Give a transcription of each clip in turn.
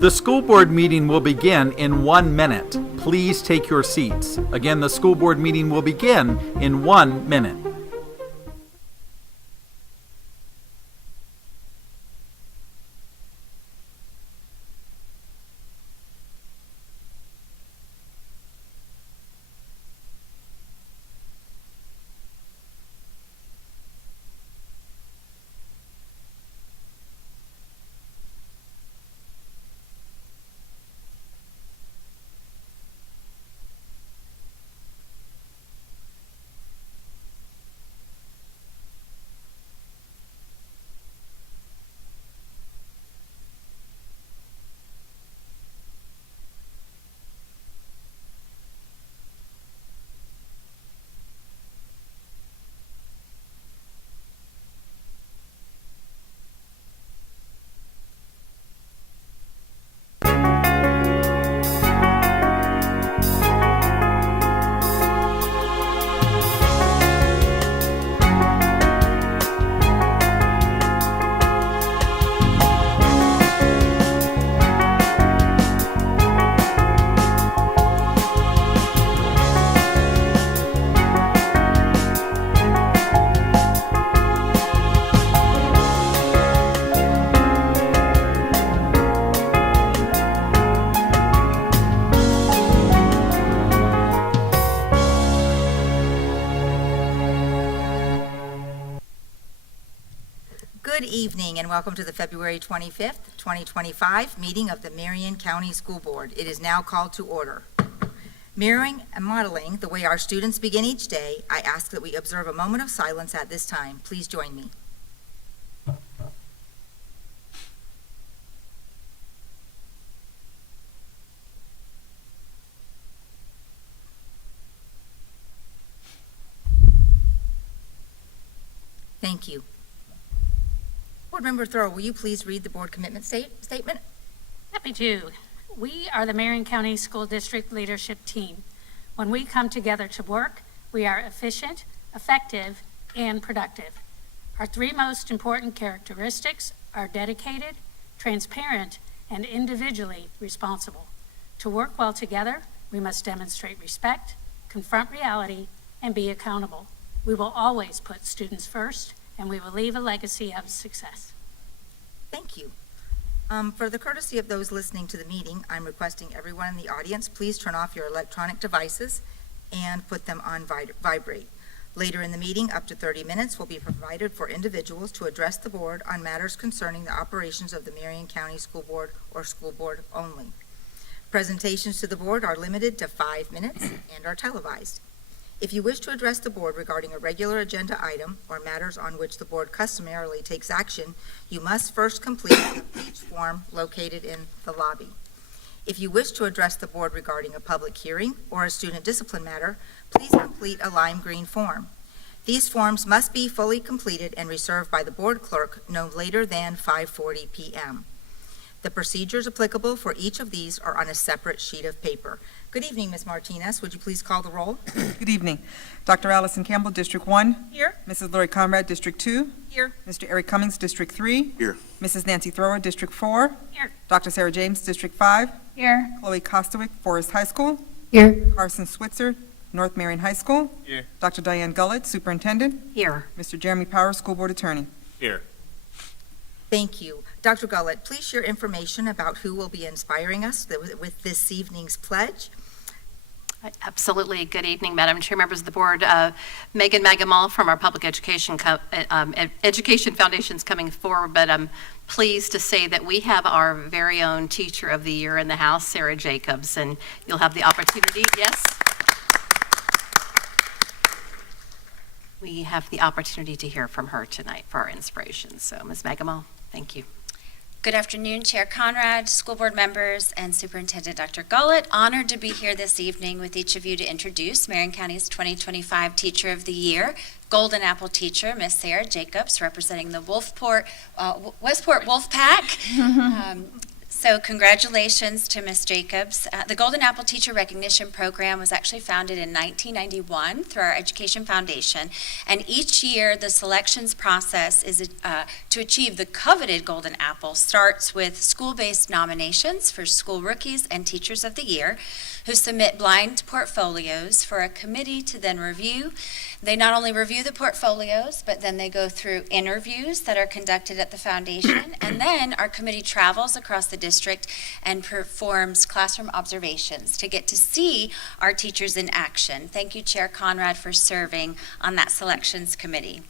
The school board meeting will begin in 1 minute. Please take your seats. Again, the school board meeting will begin in 1 minute. Good evening and welcome to the February 25th, 2025 meeting of the Marion County School Board. It is now called to order. Mirroring and modeling the way our students begin each day, I ask that we observe a moment of silence at this time. Please join me. Thank you. Board Member Thurl, will you please read the board commitment statement? Happy to. We are the Marion County School District Leadership Team. When we come together to work, we are efficient, effective, and productive. Our three most important characteristics are dedicated, transparent, and individually responsible. To work well together, we must demonstrate respect, confront reality, and be accountable. We will always put students first, and we will leave a legacy of success. Thank you. For the courtesy of those listening to the meeting, I'm requesting everyone in the audience, please turn off your electronic devices and put them on vibrate. Later in the meeting, up to 30 minutes will be provided for individuals to address the board on matters concerning the operations of the Marion County School Board or school board only. Presentations to the board are limited to 5 minutes and are televised. If you wish to address the board regarding a regular agenda item or matters on which the board customarily takes action, you must first complete each form located in the lobby. If you wish to address the board regarding a public hearing or a student discipline matter, please complete a lime green form. These forms must be fully completed and reserved by the board clerk no later than 5:40 p.m. The procedures applicable for each of these are on a separate sheet of paper. Good evening, Ms. Martinez. Would you please call the roll? Good evening. Dr. Allison Campbell, District 1. Here. Mrs. Lori Conrad, District 2. Here. Mr. Eric Cummings, District 3. Here. Mrs. Nancy Thrower, District 4. Here. Dr. Sarah James, District 5. Here. Chloe Kostowick, Forest High School. Here. Carson Switzer, North Marion High School. Here. Dr. Diane Gullett, Superintendent. Here. Mr. Jeremy Powers, School Board Attorney. Here. Thank you. Dr. Gullett, please share information about who will be inspiring us with this evening's pledge. Absolutely. Good evening, Madam Chair, members of the board. Megan Magamal from our Public Education Education Foundation is coming forward, but I'm pleased to say that we have our very own Teacher of the Year in the house, Sarah Jacobs, and you'll have the opportunity, yes? We have the opportunity to hear from her tonight for our inspiration. So, Ms. Magamal, thank you. Good afternoon, Chair Conrad, school board members, and Superintendent Dr. Gullett. Honored to be here this evening with each of you to introduce Marion County's 2025 Teacher of the Year, Golden Apple teacher, Miss Sarah Jacobs, representing the Westport Wolfpack. So congratulations to Ms. Jacobs. The Golden Apple Teacher Recognition Program was actually founded in 1991 through our Education Foundation. And each year, the selections process is to achieve the coveted Golden Apple starts with school-based nominations for school rookies and teachers of the year who submit blind portfolios for a committee to then review. They not only review the portfolios, but then they go through interviews that are conducted at the foundation, and then our committee travels across the district and performs classroom observations to get to see our teachers in action. Thank you, Chair Conrad, for serving on that selections committee.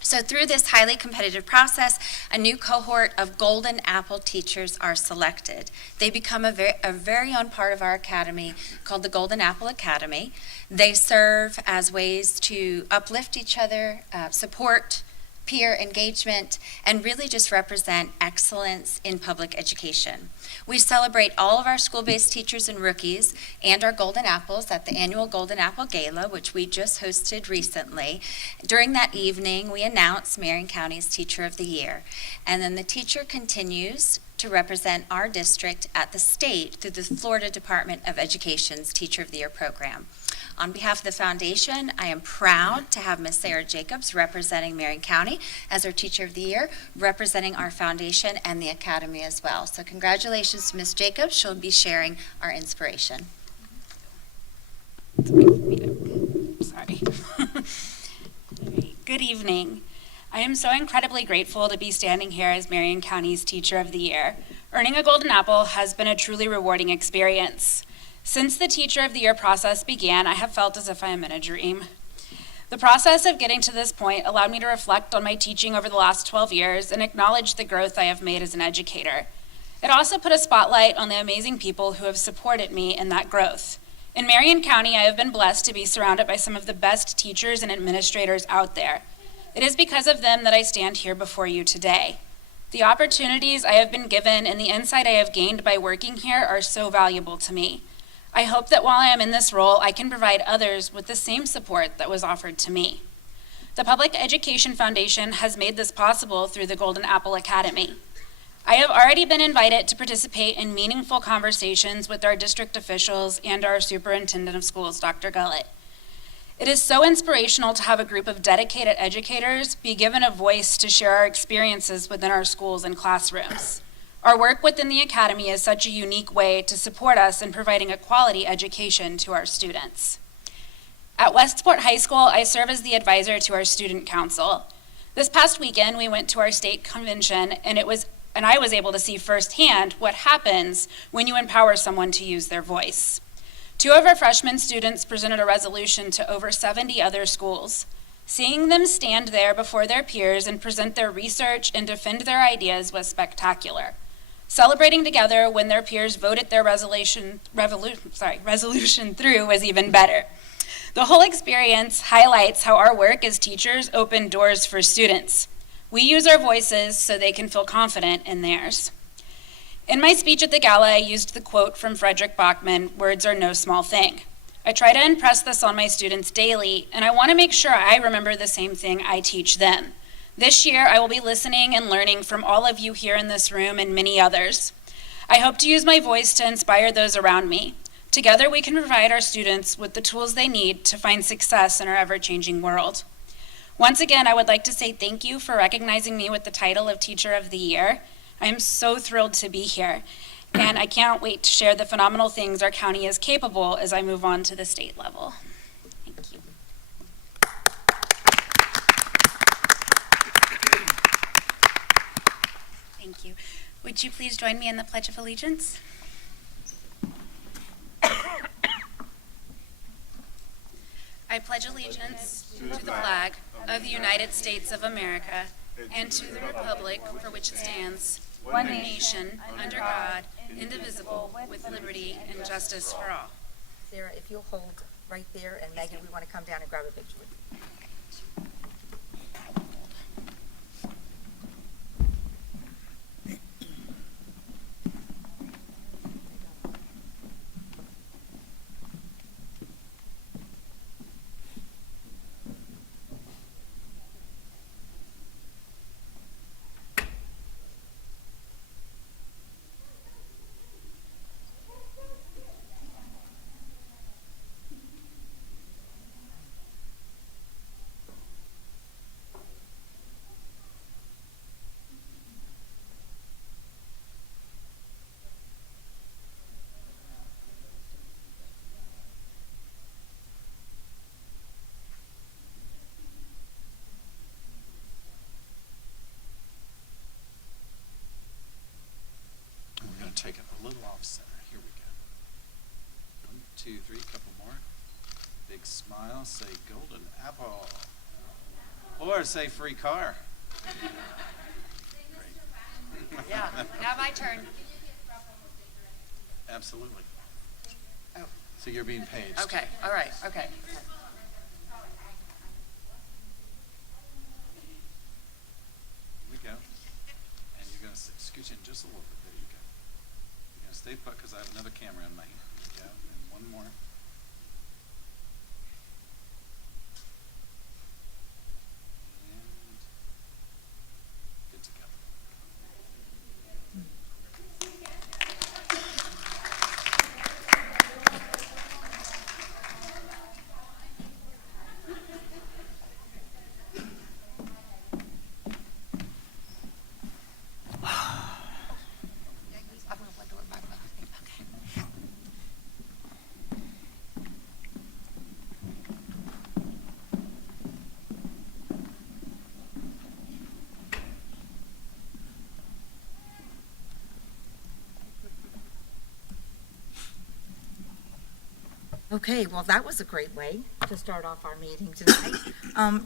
So through this highly competitive process, a new cohort of Golden Apple teachers are selected. They become a very own part of our academy called the Golden Apple Academy. They serve as ways to uplift each other, support peer engagement, and really just represent excellence in public education. We celebrate all of our school-based teachers and rookies and our Golden Apples at the annual Golden Apple Gala, which we just hosted recently. During that evening, we announce Marion County's Teacher of the Year, and then the teacher continues to represent our district at the state through the Florida Department of Education's Teacher of the Year program. On behalf of the foundation, I am proud to have Ms. Sarah Jacobs representing Marion County as our Teacher of the Year, representing our foundation and the academy as well. So congratulations to Ms. Jacobs. She'll be sharing our inspiration. Sorry. Good evening. I am so incredibly grateful to be standing here as Marion County's Teacher of the Year. Earning a Golden Apple has been a truly rewarding experience. Since the Teacher of the Year process began, I have felt as if I am in a dream. The process of getting to this point allowed me to reflect on my teaching over the last 12 years and acknowledge the growth I have made as an educator. It also put a spotlight on the amazing people who have supported me in that growth. In Marion County, I have been blessed to be surrounded by some of the best teachers and administrators out there. It is because of them that I stand here before you today. The opportunities I have been given and the insight I have gained by working here are so valuable to me. I hope that while I am in this role, I can provide others with the same support that was offered to me. The Public Education Foundation has made this possible through the Golden Apple Academy. I have already been invited to participate in meaningful conversations with our district officials and our superintendent of schools, Dr. Gullett. It is so inspirational to have a group of dedicated educators be given a voice to share our experiences within our schools and classrooms. Our work within the academy is such a unique way to support us in providing a quality education to our students. At Westport High School, I serve as the advisor to our student council. This past weekend, we went to our state convention, and I was able to see firsthand what happens when you empower someone to use their voice. 2 of our freshman students presented a resolution to over 70 other schools. Seeing them stand there before their peers and present their research and defend their ideas was spectacular. Celebrating together when their peers voted their resolution through was even better. The whole experience highlights how our work as teachers open doors for students. We use our voices so they can feel confident in theirs. In my speech at the gala, I used the quote from Frederick Bachman, "Words are no small thing." I try to impress this on my students daily, and I want to make sure I remember the same thing I teach them. This year, I will be listening and learning from all of you here in this room and many others. I hope to use my voice to inspire those around me. Together, we can provide our students with the tools they need to find success in our ever-changing world. Once again, I would like to say thank you for recognizing me with the title of Teacher of the Year. I am so thrilled to be here, and I can't wait to share the phenomenal things our county is capable as I move on to the state level. Thank you. Thank you. Would you please join me in the Pledge of Allegiance? I pledge allegiance to the flag of the United States of America and to the republic for which it stands, one nation, under God, indivisible, with liberty and justice for all. Sarah, if you'll hold right there, and Megan, we want to come down and grab a picture with you. center. Here we go. 1, 2, 3, couple more. Big smile, say golden apple. Or say free car. Great. Yeah, now my turn. Absolutely. Oh. So you're being paged. Okay, all right, okay. Here we go. And you're going to scooch in just a little bit. There you go. You're going to stay put because I have another camera in my hand. There you go. And one more. And good to go. Okay, well, that was a great way to start off our meeting tonight.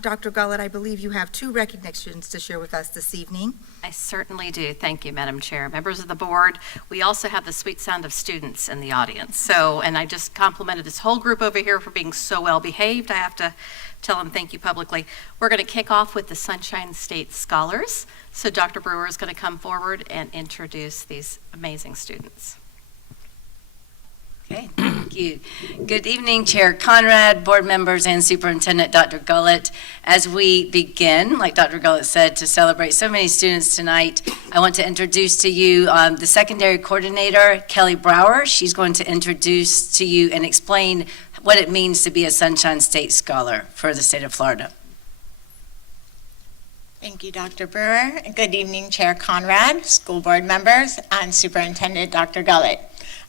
Dr. Gullett, I believe you have 2 recognitions to share with us this evening. I certainly do. Thank you, Madam Chair. Members of the board, we also have the sweet sound of students in the audience. So, and I just complimented this whole group over here for being so well behaved. I have to tell them thank you publicly. We're going to kick off with the Sunshine State Scholars. So Dr. Brewer is going to come forward and introduce these amazing students. Okay, thank you. Good evening, Chair Conrad, board members, and Superintendent Dr. Gullett. As we begin, like Dr. Gullett said, to celebrate so many students tonight, I want to introduce to you the secondary coordinator, Kelly Brower. She's going to introduce to you and explain what it means to be a Sunshine State Scholar for the state of Florida. Thank you, Dr. Brewer. Good evening, Chair Conrad, school board members, and Superintendent Dr. Gullett.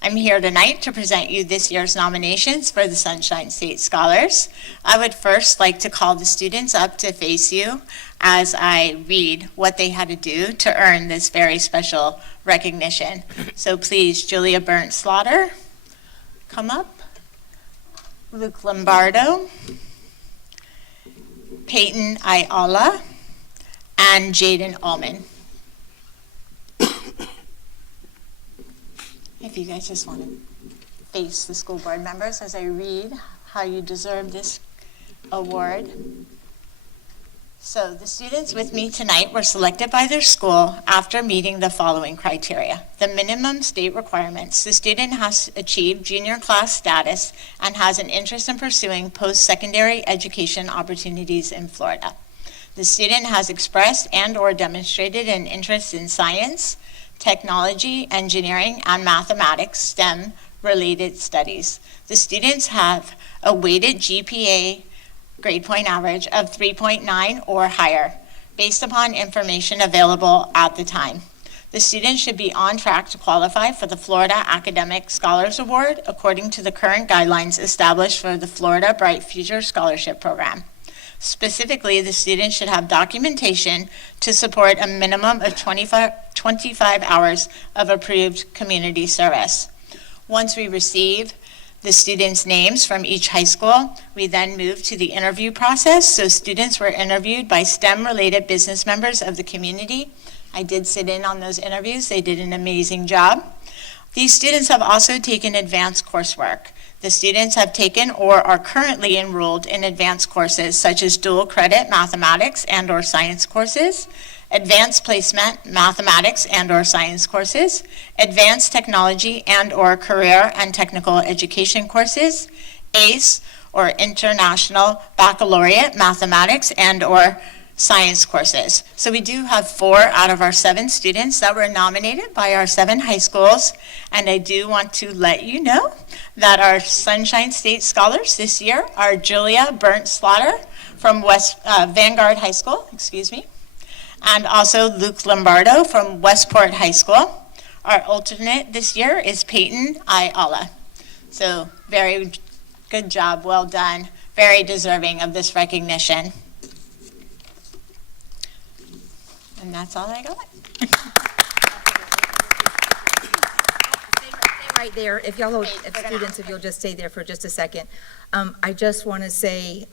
I'm here tonight to present you this year's nominations for the Sunshine State Scholars. I would first like to call the students up to face you as I read what they had to do to earn this very special recognition. So please, Julia Burnt-Slaughter, come up. Luke Lombardo, Peyton Ayala, and Jaden Allman. If you guys just want to face the school board members as I read how you deserve this award. So the students with me tonight were selected by their school after meeting the following criteria. The minimum state requirements. The student has achieved junior class status and has an interest in pursuing post-secondary education opportunities in Florida. The student has expressed and/or demonstrated an interest in science, technology, engineering, and mathematics, STEM-related studies. The students have a weighted GPA grade point average of 3.9 or higher, based upon information available at the time. The students should be on track to qualify for the Florida Academic Scholars Award according to the current guidelines established for the Florida Bright Future Scholarship Program. Specifically, the students should have documentation to support a minimum of 25 hours of approved community service. Once we receive the students' names from each high school, we then move to the interview process. So students were interviewed by STEM-related business members of the community. I did sit in on those interviews. They did an amazing job. These students have also taken advanced coursework. The students have taken or are currently enrolled in advanced courses such as dual credit mathematics and/or science courses, advanced placement mathematics and/or science courses, advanced technology and/or career and technical education courses, ACE or international baccalaureate mathematics and/or science courses. So we do have 4 out of our 7 students that were nominated by our 7 high schools, and I do want to let you know that our Sunshine State Scholars this year are Julia Burnt-Slaughter from Vanguard High School, and also Luke Lombardo from Westport High School. Our alternate this year is Peyton Ayala. So very good job, well done, very deserving of this recognition. And that's all I got. right there, if students, if you'll just stay there for just a second. I just want to say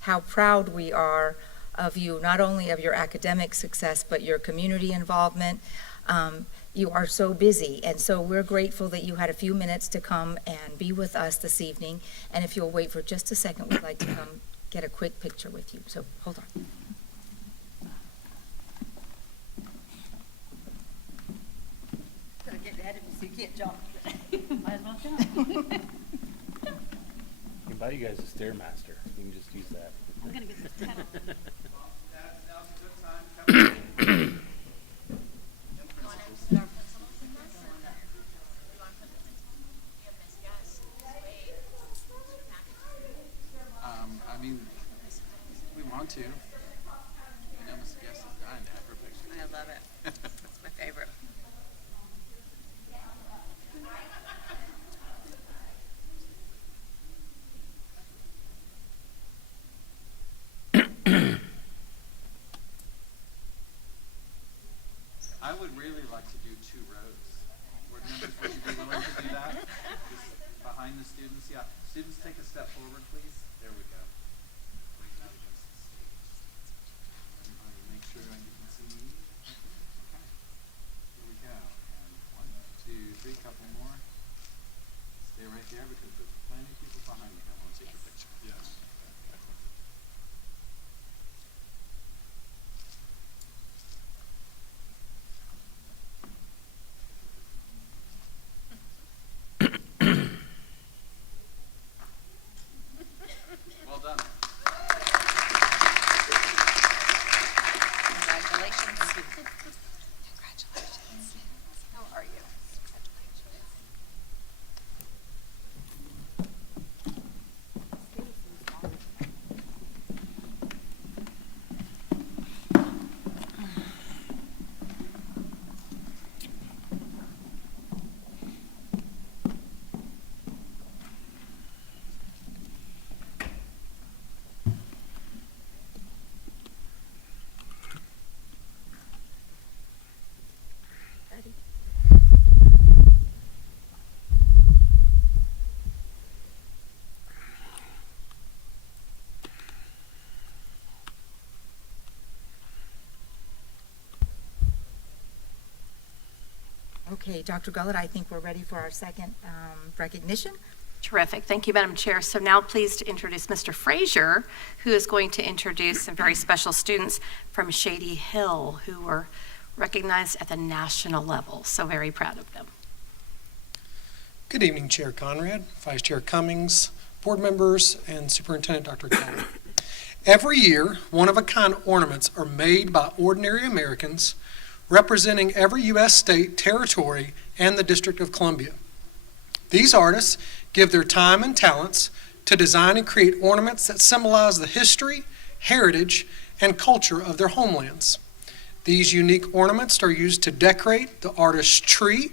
how proud we are of you, not only of your academic success, but your community involvement. You are so busy, and so we're grateful that you had a few minutes to come and be with us this evening. And if you'll wait for just a second, we'd like to come get a quick picture with you. So hold on. Gonna get ahead of you so you can't jump. Might as well jump. I can buy you guys a Stairmaster. You can just use that. I'm gonna get this pedal. Now's a good time. Come. I mean, we want to. You know, Miss Guest is dying to have her picture. I love it. It's my favorite. I would really like to do 2 rows. Board members, would you be willing to do that? Just behind the students, yeah. Students, take a step forward, please. There we go. Bring that against the stage. Everybody, make sure you can see me. Okay. Here we go. And 1, 2, 3, couple more. Stay right there because there's plenty of people behind me that want to take your picture. Yes. Well done. Congratulations. Congratulations. How are you? Congratulations. Okay, Dr. Gullett, I think we're ready for our second recognition. Terrific. Thank you, Madam Chair. So now pleased to introduce Mr. Frazier, who is going to introduce some very special students from Shady Hill who were recognized at the national level. So very proud of them. Good evening, Chair Conrad, Vice Chair Cummings, board members, and Superintendent Dr. Kelly. Every year, one-of-a-kind ornaments are made by ordinary Americans representing every U.S. state, territory, and the District of Columbia. These artists give their time and talents to design and create ornaments that symbolize the history, heritage, and culture of their homelands. These unique ornaments are used to decorate the artist's tree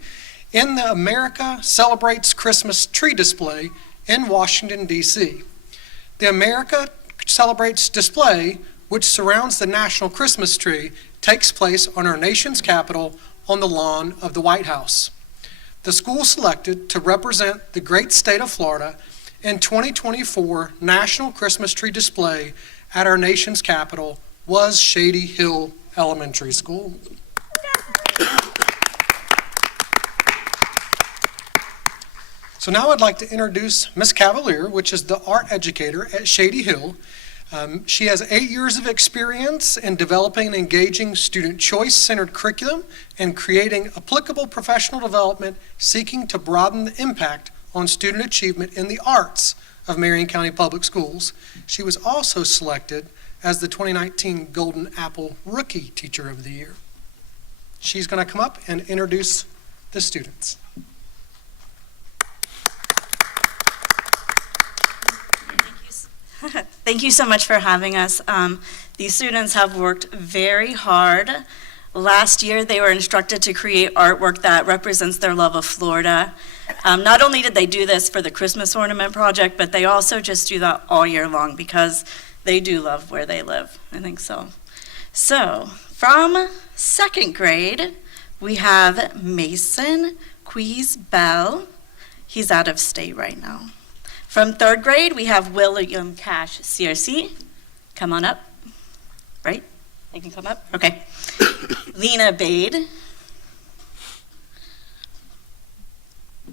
in the America Celebrates Christmas tree display in Washington, D.C. The America Celebrates display, which surrounds the national Christmas tree, takes place on our nation's capital on the lawn of the White House. The school selected to represent the great state of Florida in 2024 National Christmas Tree Display at our nation's capital was Shady Hill Elementary School. So now I'd like to introduce Ms. Cavalier, which is the art educator at Shady Hill. She has 8 years of experience in developing and engaging student choice-centered curriculum and creating applicable professional development seeking to broaden the impact on student achievement in the arts of Marion County Public Schools. She was also selected as the 2019 Golden Apple Rookie Teacher of the Year. She's going to come up and introduce the students. Thank you so much for having us. These students have worked very hard. Last year, they were instructed to create artwork that represents their love of Florida. Not only did they do this for the Christmas ornament project, but they also just do that all year long because they do love where they live. I think so. So, from second grade, we have Mason Quees Bell, He's out of state right now. From third grade, we have William Cash CRC. Come on up. Right? They can come up? Okay. Lena Bade.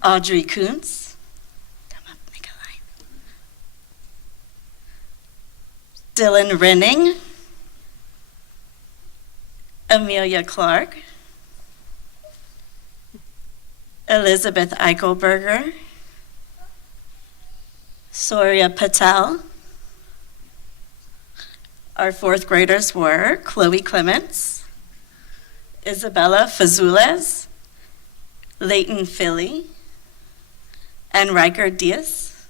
Audrey Kuntz. Come up, make a line. Dylan Renning. Amelia Clark. Elizabeth Eichelberger. Surya Patel. Our fourth graders were Chloe Clements, Isabella Fazules, Leighton Philly, and Riker Diaz.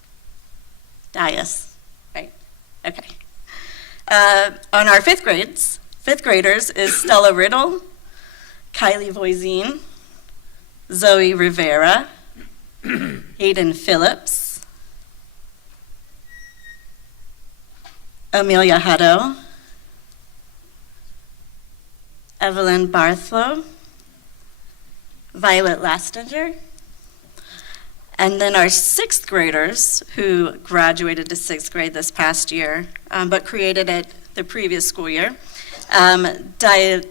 Right? Okay. On our fifth graders is Stella Riddle, Kylie Voisin, Zoe Rivera, Hayden Phillips, Amelia Hutto, Evelyn Barthlow, Violet Lastinger, and then our sixth graders who graduated to sixth grade this past year, but created it the previous school year. Dainalise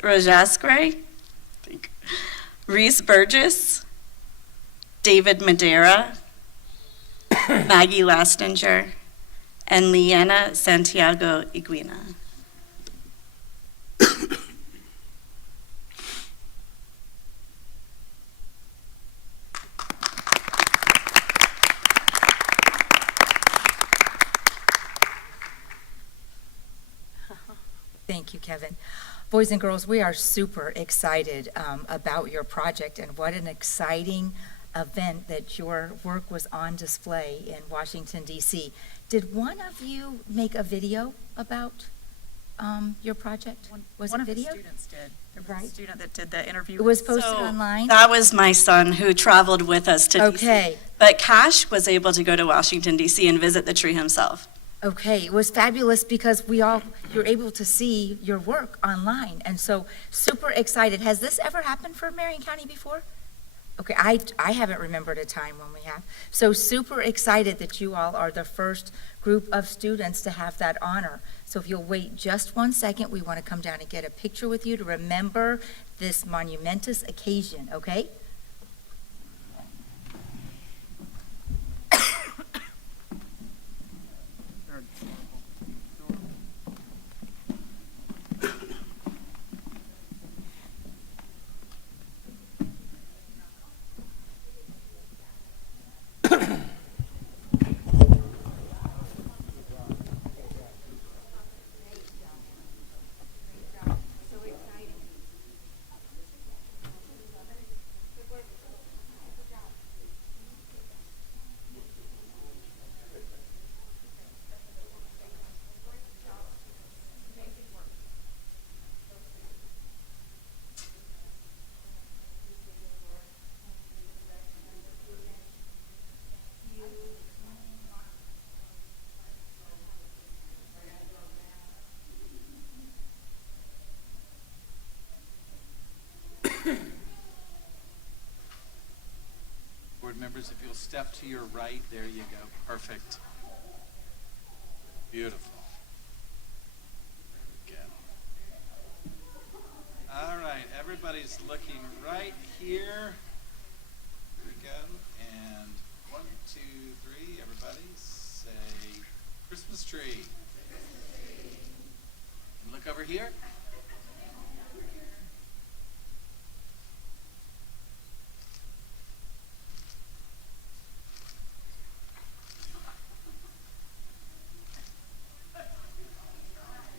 Rojasquez, Reese Burgess, David Madera, Maggie Lastinger, and Leanna Santiago Iguina. Thank you, Kevin. Boys and girls, we are super excited about your project, and what an exciting event that your work was on display in Washington, D.C. Did one of you make a video about your project? Was it video? One of the students did. There was Right. a student that did the interview. It was posted So, online? That was my son who traveled with us to DC. Okay. But Cash was able to go to Washington, D.C. and visit the tree himself. Okay, it was fabulous because you're able to see your work online, and so super excited. Has this ever happened for Marion County before? Okay, I haven't remembered a time when we have. So super excited that you all are the first group of students to have that honor. So if you'll wait just 1 second, we want to come down and get a picture with you to remember this monumentous occasion, okay? Board members, if you'll step to your right, there you go. Perfect. Beautiful. There we go. All right, everybody's looking right here. Here we go. And 1, 2, 3, everybody say Christmas tree. And look over here.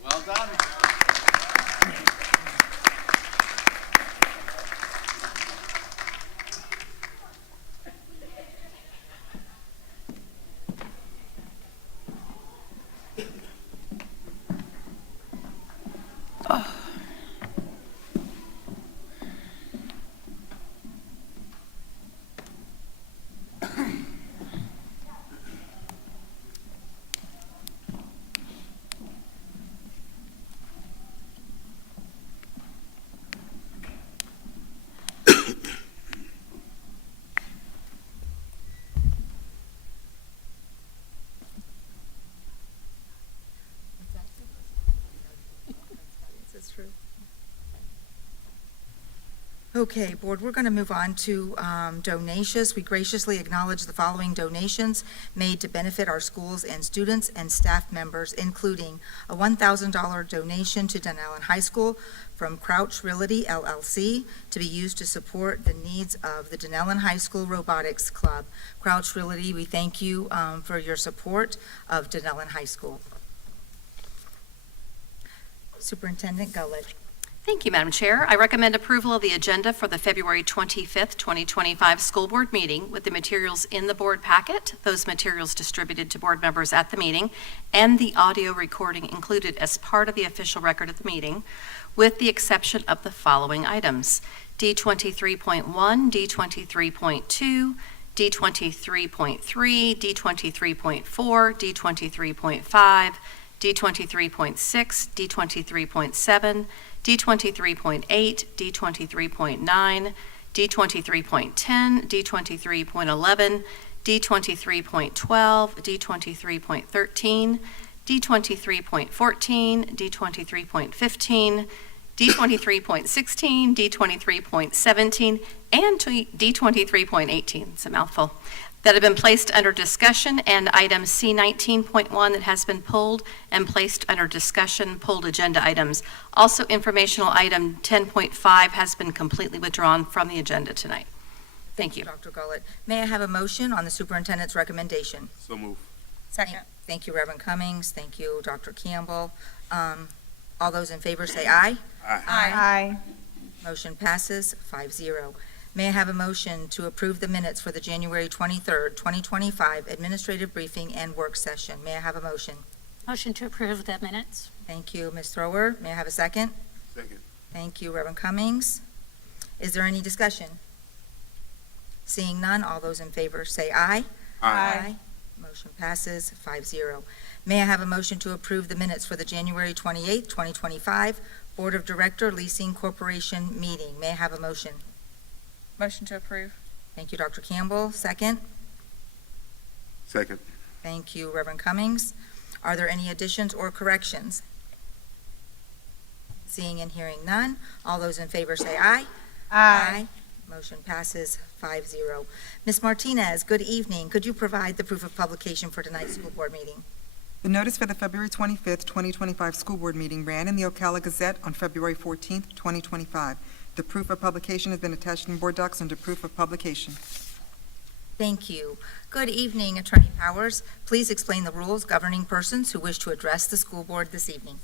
Well done. That's true. Okay, Board, we're going to move on to donations. We graciously acknowledge the following donations made to benefit our schools and students and staff members, including a $1,000 donation to Dunellen High School from Crouch Realty LLC to be used to support the needs of the Dunellen High School Robotics Club. Crouch Realty, we thank you for your support of Dunellen High School. Superintendent Gullett. Thank you, Madam Chair. I recommend approval of the agenda for the February 25th, 2025 school board meeting with the materials in the board packet, those materials distributed to board members at the meeting, and the audio recording included as part of the official record of the meeting, with the exception of the following items: D23.1, D23.2, D23.3, D23.4, D23.5, D23.6, D23.7, D23.8, D23.9, D23.10, D23.11, D23.12, D23.13, D23.14, D23.15, D23.16, D23.17, and D23.18. It's a mouthful. That have been placed under discussion, and item C19.1 that has been pulled and placed under discussion, pulled agenda items. Also, informational item 10.5 has been completely withdrawn from the agenda tonight. Thank you. Dr. Gullett. May I have a motion on the superintendent's recommendation? So move. Second. Thank you, Reverend Cummings. Thank you, Dr. Campbell. All those in favor say aye. Aye. Motion passes 5-0. May I have a motion to approve the minutes for the January 23rd, 2025 administrative briefing and work session? May I have a motion? Motion to approve the minutes. Thank you, Ms. Thrower. May I have a second? Second. Thank you, Reverend Cummings. Is there any discussion? Seeing none, all those in favor say aye. Motion passes 5-0. May I have a motion to approve the minutes for the January 28th, 2025 Board of Director Leasing Corporation meeting? May I have a motion? Motion to approve. Thank you, Dr. Campbell. Second? Second. Thank you, Reverend Cummings. Are there any additions or corrections? Seeing and hearing none, all those in favor say aye. Motion passes 5-0. Ms. Martinez, good evening. Could you provide the proof of publication for tonight's school board meeting? The notice for the February 25th, 2025 school board meeting ran in the Ocala Gazette on February 14th, 2025. The proof of publication has been attached in board docs under proof of publication. Thank you. Good evening, Attorney Powers. Please explain the rules governing persons who wish to address the school board this evening.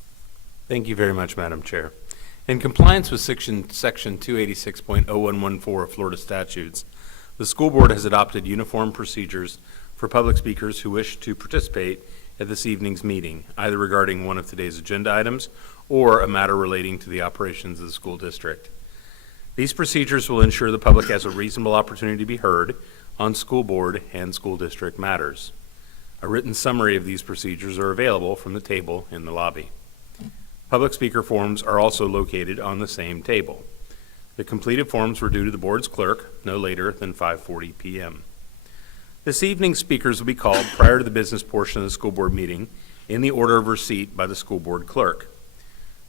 Thank you very much, Madam Chair. In compliance with Section 286.0114 of Florida statutes, the school board has adopted uniform procedures for public speakers who wish to participate at this evening's meeting, either regarding one of today's agenda items or a matter relating to the operations of the school district. These procedures will ensure the public has a reasonable opportunity to be heard on school board and school district matters. A written summary of these procedures are available from the table in the lobby. Public speaker forms are also located on the same table. The completed forms were due to the board's clerk no later than 5:40 p.m. This evening's speakers will be called prior to the business portion of the school board meeting in the order of receipt by the school board clerk.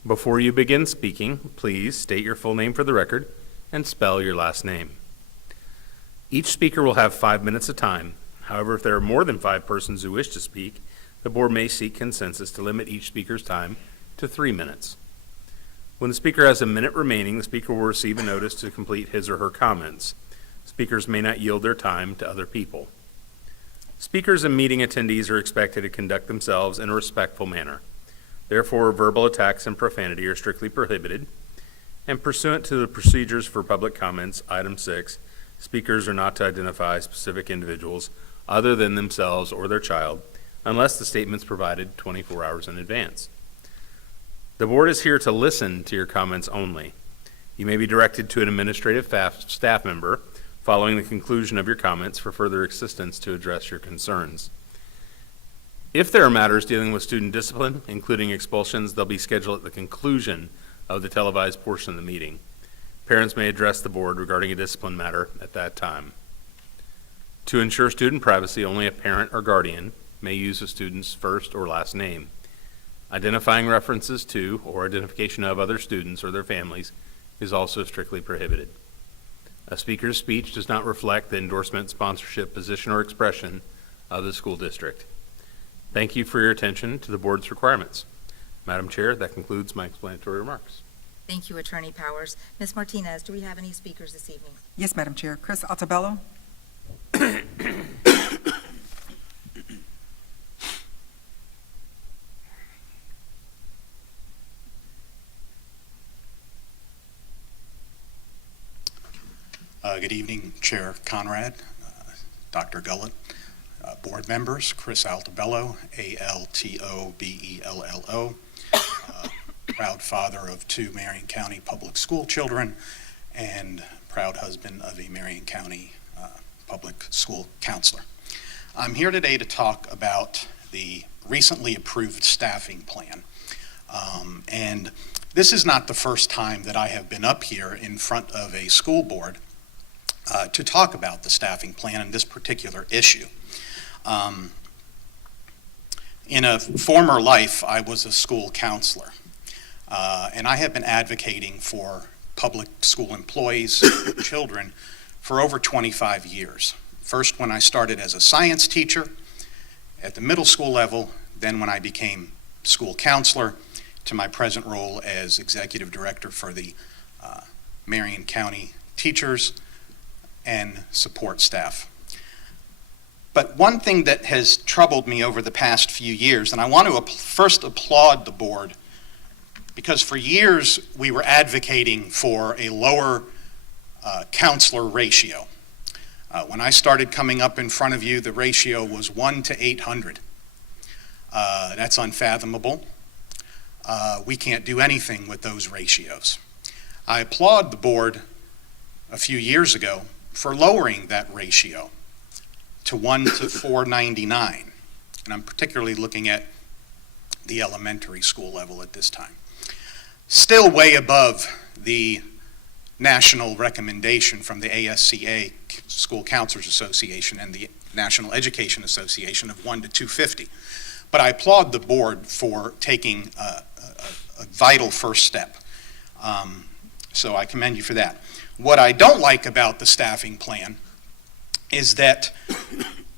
Before you begin speaking, please state your full name for the record and spell your last name. Each speaker will have 5 minutes of time. However, if there are more than 5 persons who wish to speak, the board may seek consensus to limit each speaker's time to 3 minutes. When the speaker has a minute remaining, the speaker will receive a notice to complete his or her comments. Speakers may not yield their time to other people. Speakers and meeting attendees are expected to conduct themselves in a respectful manner. Therefore, verbal attacks and profanity are strictly prohibited. And pursuant to the procedures for public comments, item 6, speakers are not to identify specific individuals other than themselves or their child unless the statement's provided 24 hours in advance. The board is here to listen to your comments only. You may be directed to an administrative staff member following the conclusion of your comments for further assistance to address your concerns. If there are matters dealing with student discipline, including expulsions, they'll be scheduled at the conclusion of the televised portion of the meeting. Parents may address the board regarding a discipline matter at that time. To ensure student privacy, only a parent or guardian may use a student's first or last name. Identifying references to or identification of other students or their families is also strictly prohibited. A speaker's speech does not reflect the endorsement, sponsorship, position, or expression of the school district. Thank you for your attention to the board's requirements. Madam Chair, that concludes my explanatory remarks. Thank you, Attorney Powers. Ms. Martinez, do we have any speakers this evening? Yes, Madam Chair. Chris Altabello. Good evening, Chair Conrad, Dr. Gullett, board members, Chris Altabello, Altobello, proud father of 2 Marion County public school children and proud husband of a Marion County public school counselor. I'm here today to talk about the recently approved staffing plan. And this is not the first time that I have been up here in front of a school board to talk about the staffing plan and this particular issue. In a former life, I was a school counselor, and I have been advocating for public school employees, children, for over 25 years. First when I started as a science teacher at the middle school level, then when I became school counselor, to my present role as executive director for the Marion County teachers and support staff. But one thing that has troubled me over the past few years, and I want to first applaud the board, because for years we were advocating for a lower counselor ratio. When I started coming up in front of you, the ratio was 1 to 800. That's unfathomable. We can't do anything with those ratios. I applaud the board a few years ago for lowering that ratio to 1 to 499. And I'm particularly looking at the elementary school level at this time. Still way above the national recommendation from the ASCA, School Counselors Association, and the National Education Association of 1 to 250. But I applaud the board for taking a vital first step. So I commend you for that. What I don't like about the staffing plan is that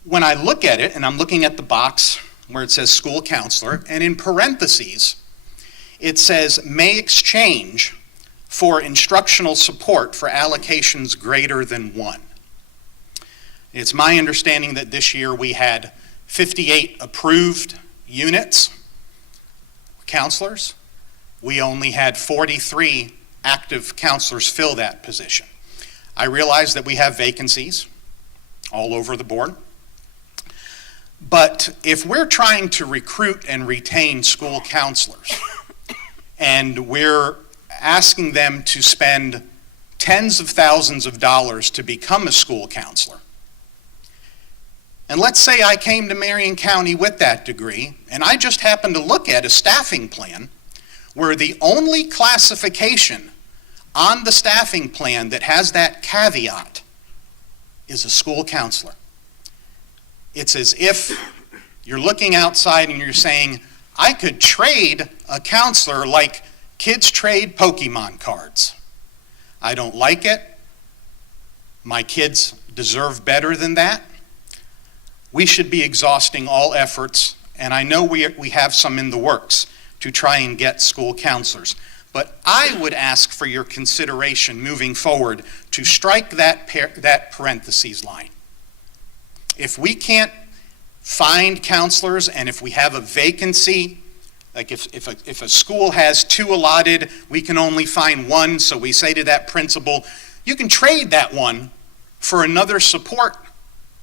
when I look at it, and I'm looking at the box where it says school counselor, and in parentheses, it says may exchange for instructional support for allocations greater than 1. It's my understanding that this year we had 58 approved units, counselors. We only had 43 active counselors fill that position. I realize that we have vacancies all over the board, but if we're trying to recruit and retain school counselors and we're asking them to spend tens of thousands of dollars to become a school counselor, and let's say I came to Marion County with that degree and I just happened to look at a staffing plan where the only classification on the staffing plan that has that caveat is a school counselor. It's as if you're looking outside and you're saying, I could trade a counselor like kids trade Pokemon cards. I don't like it. My kids deserve better than that. We should be exhausting all efforts, and I know we have some in the works to try and get school counselors. But I would ask for your consideration moving forward to strike that parentheses line. If we can't find counselors and if we have a vacancy, like if a school has 2 allotted, we can only find 1, so we say to that principal, you can trade that one for another support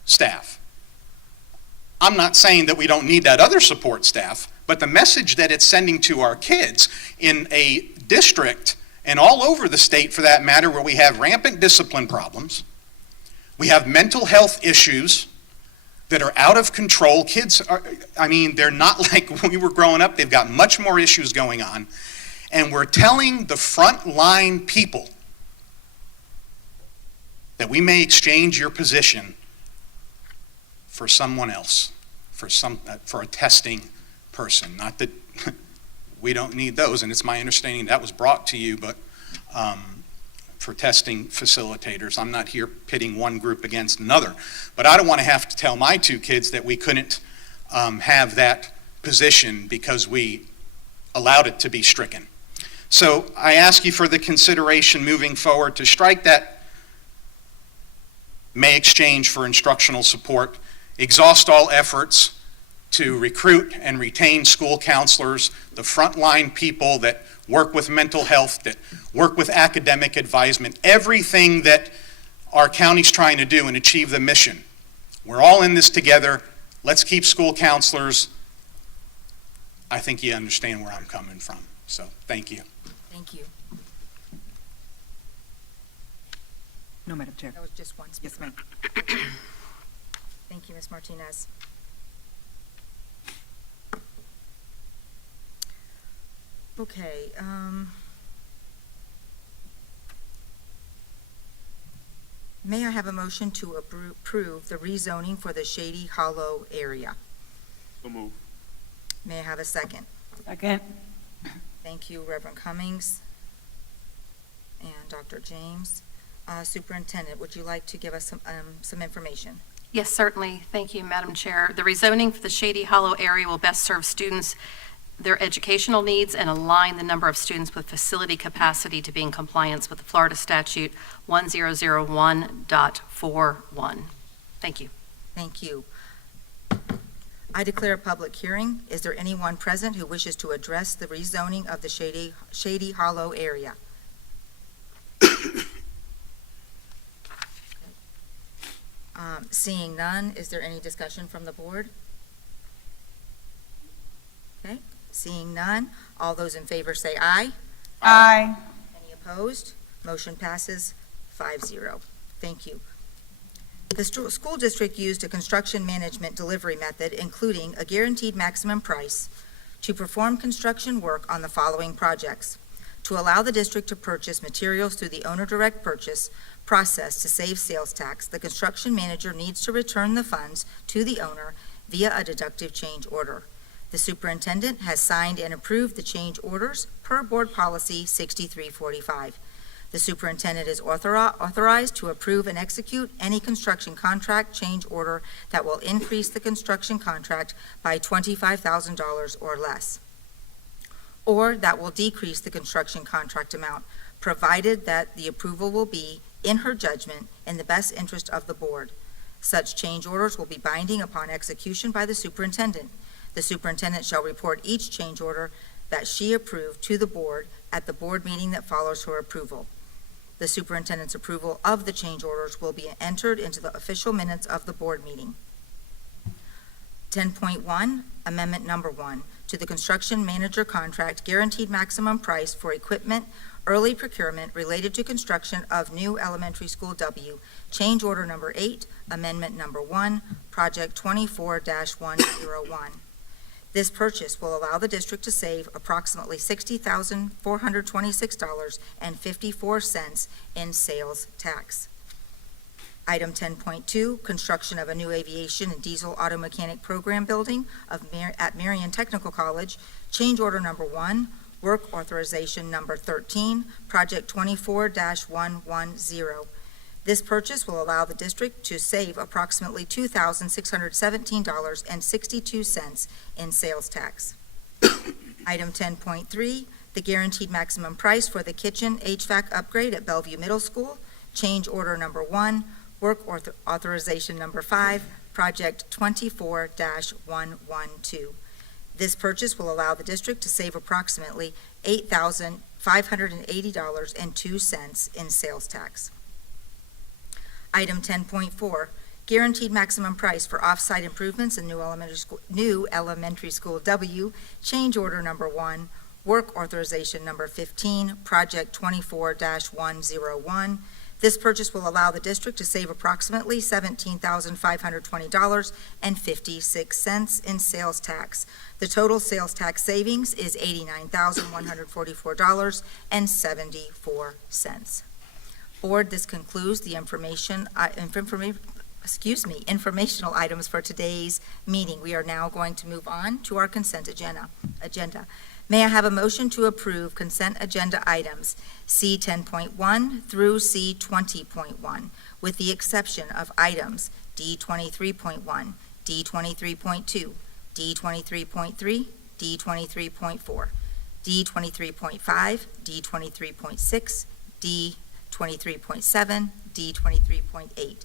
staff. I'm not saying that we don't need that other support staff, but the message that it's sending to our kids in a district and all over the state for that matter, where we have rampant discipline problems, we have mental health issues that are out of control. Kids are, they're not like when we were growing up. They've got much more issues going on. And we're telling the frontline people that we may exchange your position for someone else, for a testing person. Not that we don't need those. And it's my understanding that was brought to you, but for testing facilitators. I'm not here pitting one group against another. But I don't want to have to tell my two kids that we couldn't have that position because we allowed it to be stricken. So I ask you for the consideration moving forward to strike that may exchange for instructional support, exhaust all efforts to recruit and retain school counselors, the frontline people that work with mental health, that work with academic advisement, everything that our county's trying to do and achieve the mission. We're all in this together. Let's keep school counselors. I think you understand where I'm coming from. So thank you. Thank you. No, Madam Chair. That was just one speaker. Yes, ma'am. Thank you, Ms. Martinez. Okay, may I have a motion to approve the rezoning for the Shady Hollow area? So move. May I have a second? Second. Thank you, Reverend Cummings and Dr. James. Superintendent, would you like to give us some information? Yes, certainly. Thank you, Madam Chair. The rezoning for the Shady Hollow area will best serve students, their educational needs, and align the number of students with facility capacity to be in compliance with the Florida Statute 1001.41. Thank you. Thank you. I declare a public hearing. Is there anyone present who wishes to address the rezoning of the Shady Hollow area? Seeing none, is there any discussion from the board? Okay, seeing none, all those in favor say aye. Aye. Any opposed? Motion passes 5-0. Thank you. The school district used a construction management delivery method, including a guaranteed maximum price, to perform construction work on the following projects. To allow the district to purchase materials through the owner direct purchase process to save sales tax, the construction manager needs to return the funds to the owner via a deductive change order. The superintendent has signed and approved the change orders per Board Policy 6345. The superintendent is authorized to approve and execute any construction contract change order that will increase the construction contract by $25,000 or less, or that will decrease the construction contract amount, provided that the approval will be, in her judgment, in the best interest of the board. Such change orders will be binding upon execution by the superintendent. The superintendent shall report each change order that she approved to the board at the board meeting that follows her approval. The superintendent's approval of the change orders will be entered into the official minutes of the board meeting. 10.1, Amendment Number 1, to the construction manager contract guaranteed maximum price for equipment early procurement related to construction of new elementary school W, change order number 8, amendment number 1, project 24-101. This purchase will allow the district to save approximately $60,426.54 in sales tax. Item 10.2, construction of a new aviation and diesel auto mechanic program building at Marion Technical College, change order number 1, work authorization number 13, project 24-110. This purchase will allow the district to save approximately $2,617.62 in sales tax. Item 10.3, the guaranteed maximum price for the kitchen HVAC upgrade at Bellevue Middle School, change order number 1, work authorization number 5, project 24-112. This purchase will allow the district to save approximately $8,580.02 in sales tax. Item 10.4, guaranteed maximum price for off-site improvements in new elementary school W, change order number 1, work authorization number 15, project 24-101. This purchase will allow the district to save approximately $17,520.56 in sales tax. The total sales tax savings is $89,144.74. Board, this concludes the informational items for today's meeting. We are now going to move on to our consent agenda. May I have a motion to approve consent agenda items C 10.1 through C 20.1, with the exception of items D 23.1, D 23.2, D 23.3, D 23.4, D 23.5, D 23.6, D 23.7, D 23.8,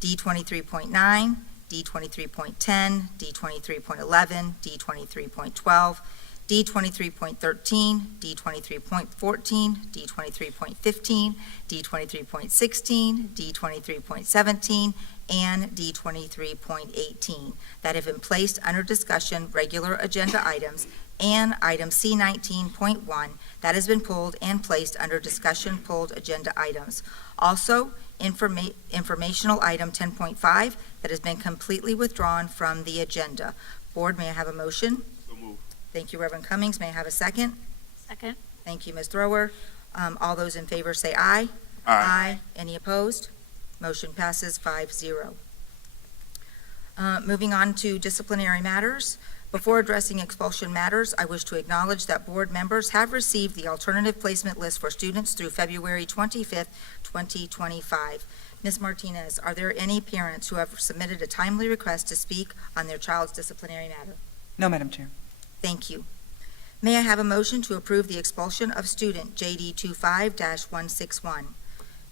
D 23.9, D 23.10, D 23.11, D 23.12, D 23.13, D 23.14, D 23.15, D 23.16, D 23.17, and D 23.18 that have been placed under discussion regular agenda items, and item C 19.1 that has been pulled and placed under discussion pulled agenda items. Also, informational item 10.5 that has been completely withdrawn from the agenda. Board, may I have a motion? So moved. Thank you, Reverend Cummings. May I have a second? Second. Thank you, Ms. Thrower. All those in favor say aye. Aye. Any opposed? Motion passes 5-0. Moving on to disciplinary matters. Before addressing expulsion matters, I wish to acknowledge that board members have received the alternative placement list for students through February 25th, 2025. Ms. Martinez, are there any parents who have submitted a timely request to speak on their child's disciplinary matter? No, Madam Chair. Thank you. May I have a motion to approve the expulsion of student JD 25-161,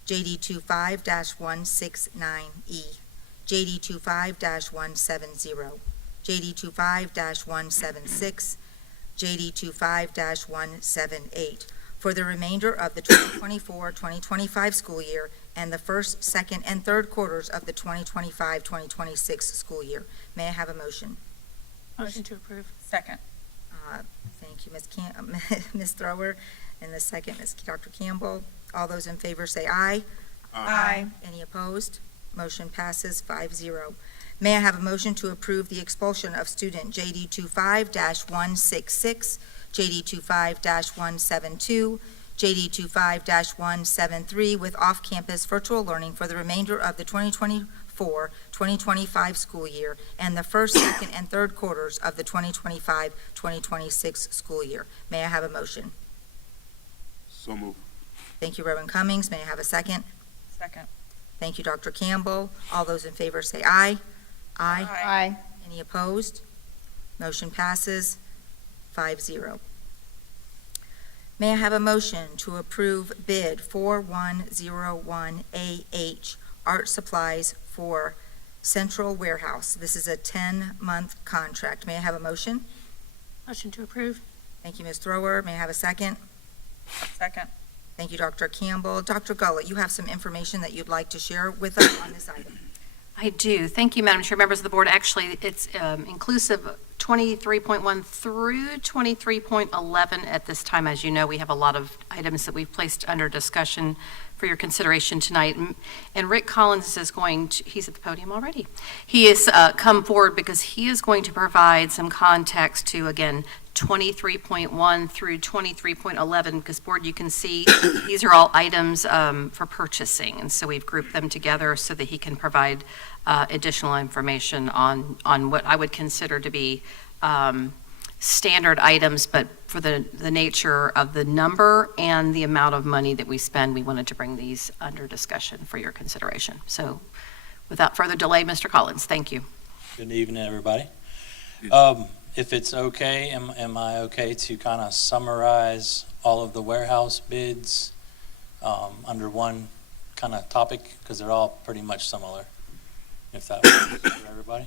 JD 25-169E, JD 25-170, JD 25-176, JD 25-178 for the remainder of the 2024-2025 school year and the first, second, and third quarters of the 2025-2026 school year. May I have a motion? Motion to approve. Second. Thank you, Ms. Thrower, and the second, Dr. Campbell. All those in favor say aye. Aye. Any opposed? Motion passes 5-0. May I have a motion to approve the expulsion of student JD 25-166, JD 25-172, JD 25-173 with off-campus virtual learning for the remainder of the 2024-2025 school year and the first, second, and third quarters of the 2025-2026 school year. May I have a motion? So moved. Thank you, Reverend Cummings. May I have a second? Second. Thank you, Dr. Campbell. All those in favor say aye. Aye. Aye. Any opposed? Motion passes 5-0. May I have a motion to approve bid 4101AH art supplies for Central Warehouse? This is a 10-month contract. May I have a motion? Motion to approve. Thank you, Ms. Thrower. May I have a second? Second. Thank you, Dr. Campbell. Dr. Gullett, you have some information that you'd like to share with us on this item. I do. Thank you, Madam Chair. Members of the board, actually, it's inclusive 23.1 through 23.11 at this time. As you know, we have a lot of items that we've placed under discussion for your consideration tonight. And Rick Collins is going to, he's at the podium already. He has come forward because he is going to provide some context to, again, 23.1 through 23.11, because board, you can see these are all items for purchasing, and so we've grouped them together so that he can provide additional information on what I would consider to be standard items, but for the nature of the number and the amount of money that we spend, we wanted to bring these under discussion for your consideration. So without further delay, Mr. Collins, thank you. Good evening, everybody. If it's okay, am I okay to kind of summarize all of the warehouse bids under one kind of topic? Because they're all pretty much similar, if that works for everybody.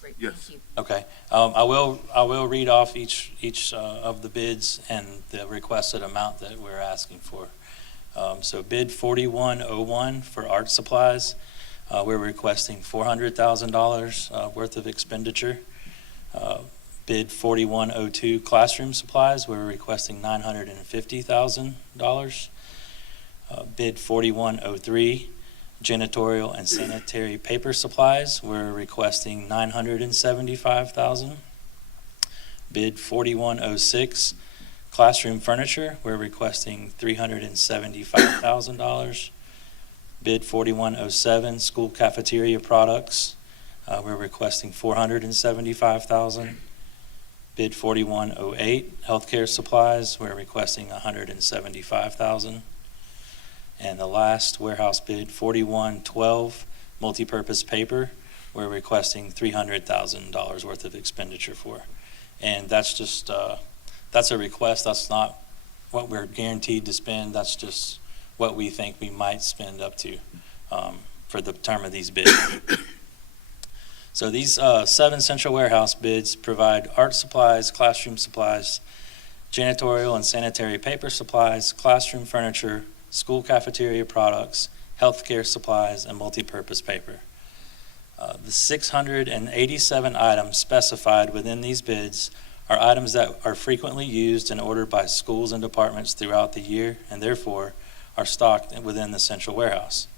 Great, Yes. thank you. Okay. I will read off each of the bids and the requested amount that we're asking for. So bid 4101 for art supplies, we're requesting $400,000 worth of expenditure. Bid 4102 classroom supplies, we're requesting $950,000. Bid 4103 janitorial and sanitary paper supplies, we're requesting $975,000. Bid 4106 classroom furniture, we're requesting $375,000. Bid 4107 school cafeteria products, we're requesting $475,000. Bid 4108, healthcare supplies, we're requesting $175,000. And the last warehouse bid, 4112, multipurpose paper, we're requesting $300,000 worth of expenditure for. And that's just, that's a request, that's not what we're guaranteed to spend, that's just what we think we might spend up to for the term of these bids. So these 7 central warehouse bids provide art supplies, classroom supplies, janitorial and sanitary paper supplies, classroom furniture, school cafeteria products, healthcare supplies, and multipurpose paper. The 687 items specified within these bids are items that are frequently used and ordered by schools and departments throughout the year, and therefore are stocked within the central warehouse.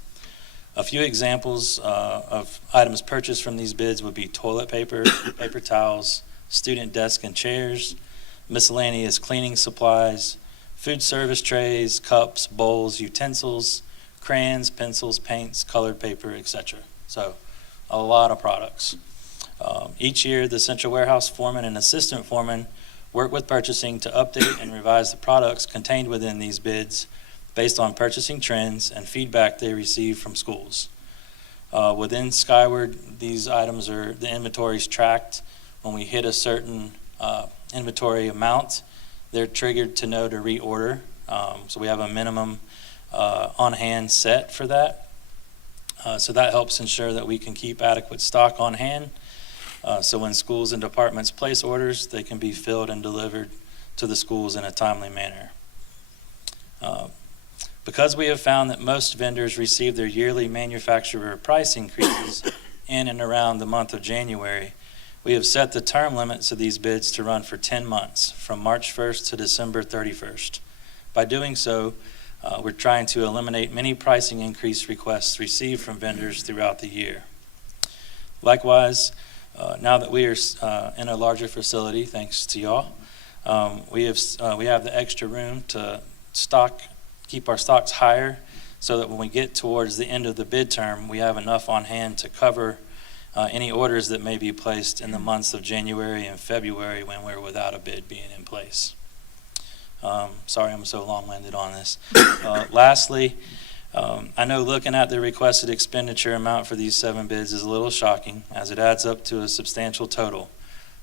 A few examples of items purchased from these bids would be toilet paper, paper towels, student desk and chairs, miscellaneous cleaning supplies, food service trays, cups, bowls, utensils, crayons, pencils, paints, colored paper, etc. So a lot of products. Each year, the central warehouse foreman and assistant foreman work with purchasing to update and revise the products contained within these bids based on purchasing trends and feedback they receive from schools. Within Skyward, these items are, the inventory is tracked. When we hit a certain inventory amount, they're triggered to know to reorder. So we have a minimum on-hand set for that. So that helps ensure that we can keep adequate stock on hand. So when schools and departments place orders, they can be filled and delivered to the schools in a timely manner. Because we have found that most vendors receive their yearly manufacturer price increases in and around the month of January, we have set the term limits of these bids to run for 10 months, from March 1st to December 31st. By doing so, we're trying to eliminate many pricing increase requests received from vendors throughout the year. Likewise, now that we are in a larger facility, thanks to y'all, we have the extra room to keep our stocks higher, so that when we get towards the end of the bid term, we have enough on hand to cover any orders that may be placed in the months of January and February when we're without a bid being in place. Sorry I'm so long-winded on this. Lastly, I know looking at the requested expenditure amount for these 7 bids is a little shocking, as it adds up to a substantial total,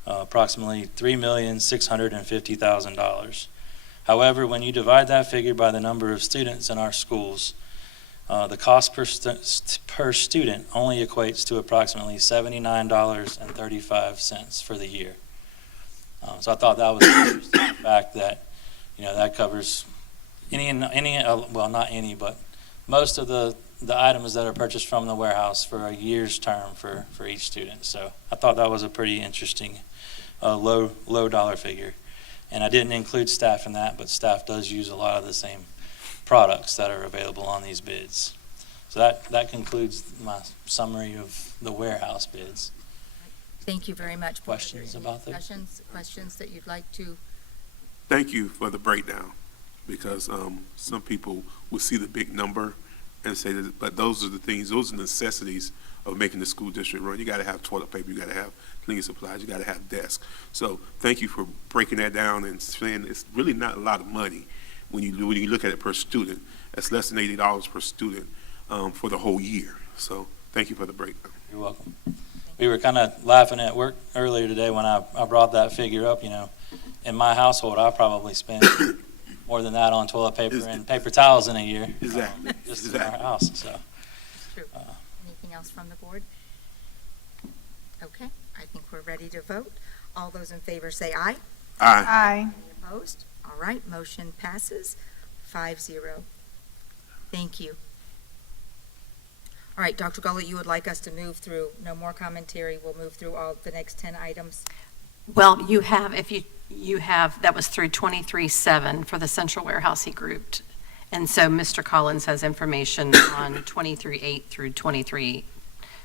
approximately $3,650,000. However, when you divide that figure by the number of students in our schools, the cost per student only equates to approximately $79.35 for the year. So I thought that was interesting, the fact that, that covers well, not any, but most of the items that are purchased from the warehouse for a year's term for each student. So I thought that was a pretty interesting low dollar figure. And I didn't include staff in that, but staff does use a lot of the same products that are available on these bids. So that concludes my summary of the warehouse bids. Thank you very much. Questions about that? Questions that you'd like to? Thank you for the breakdown, because some people will see the big number and say that, but those are the things, those are necessities of making the school district run. You got to have toilet paper, you got to have cleaning supplies, you got to have desks. So thank you for breaking that down and saying it's really not a lot of money when you look at it per student. That's less than $80 per student for the whole year. So thank you for the breakdown. You're welcome. We were kind of laughing at work earlier today when I brought that figure up. In my household, I probably spend more than that on toilet paper and paper towels in a year. Exactly. Just in our house. So. True. Anything else from the board? Okay, I think we're ready to vote. All those in favor say aye. Aye. Aye. Any opposed? All right, motion passes 5-0. Thank you. All right, Dr. Gullett, you would like us to move through, no more commentary, we'll move through all the next 10 items. Well, you have, if you have, that was through 23-7 for the central warehouse he grouped. And so Mr. Collins has information on 23-8 through 23.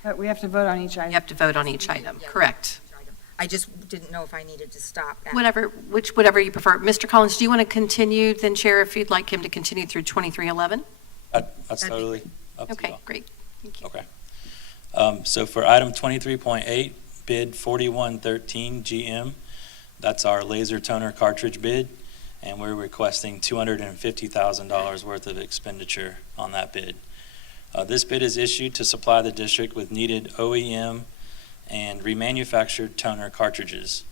But we have to vote on each item. You have to vote on each item, Yeah, correct? I just didn't know if I needed to stop. Whatever you prefer. Mr. Collins, do you want to continue, then Chair, if you'd like him to continue through 23-11? That's totally up to Okay, y'all. great. Thank you. Okay. So for item 23.8, bid 4113 GM, That's our laser toner cartridge bid, and we're requesting $250,000 worth of expenditure on that bid. This bid is issued to supply the district with needed OEM and remanufactured toner cartridges.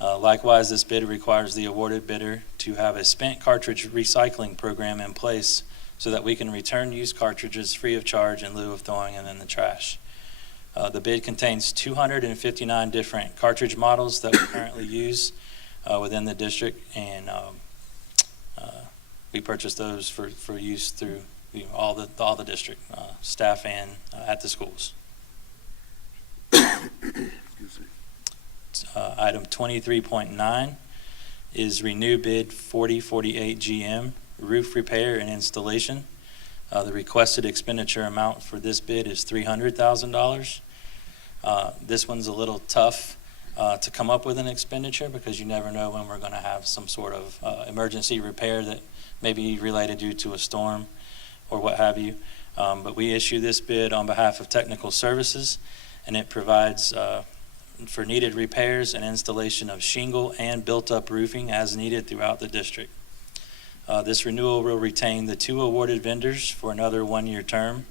Likewise, this bid requires the awarded bidder to have a spent cartridge recycling program in place so that we can return used cartridges free of charge in lieu of throwing them in the trash. The bid contains 259 different cartridge models that we currently use within the district, and we purchase those for use through all the district staff and at the schools. Item 23.9 is renew bid 4048 GM roof repair and installation. The requested expenditure amount for this bid is $300,000. This one's a little tough to come up with an expenditure because you never know when we're going to have some sort of emergency repair that may be related due to a storm or what have you. But we issue this bid on behalf of Technical Services, and it provides for needed repairs and installation of shingle and built-up roofing as needed throughout the district. This renewal will retain the 2 awarded vendors for another 1-year term,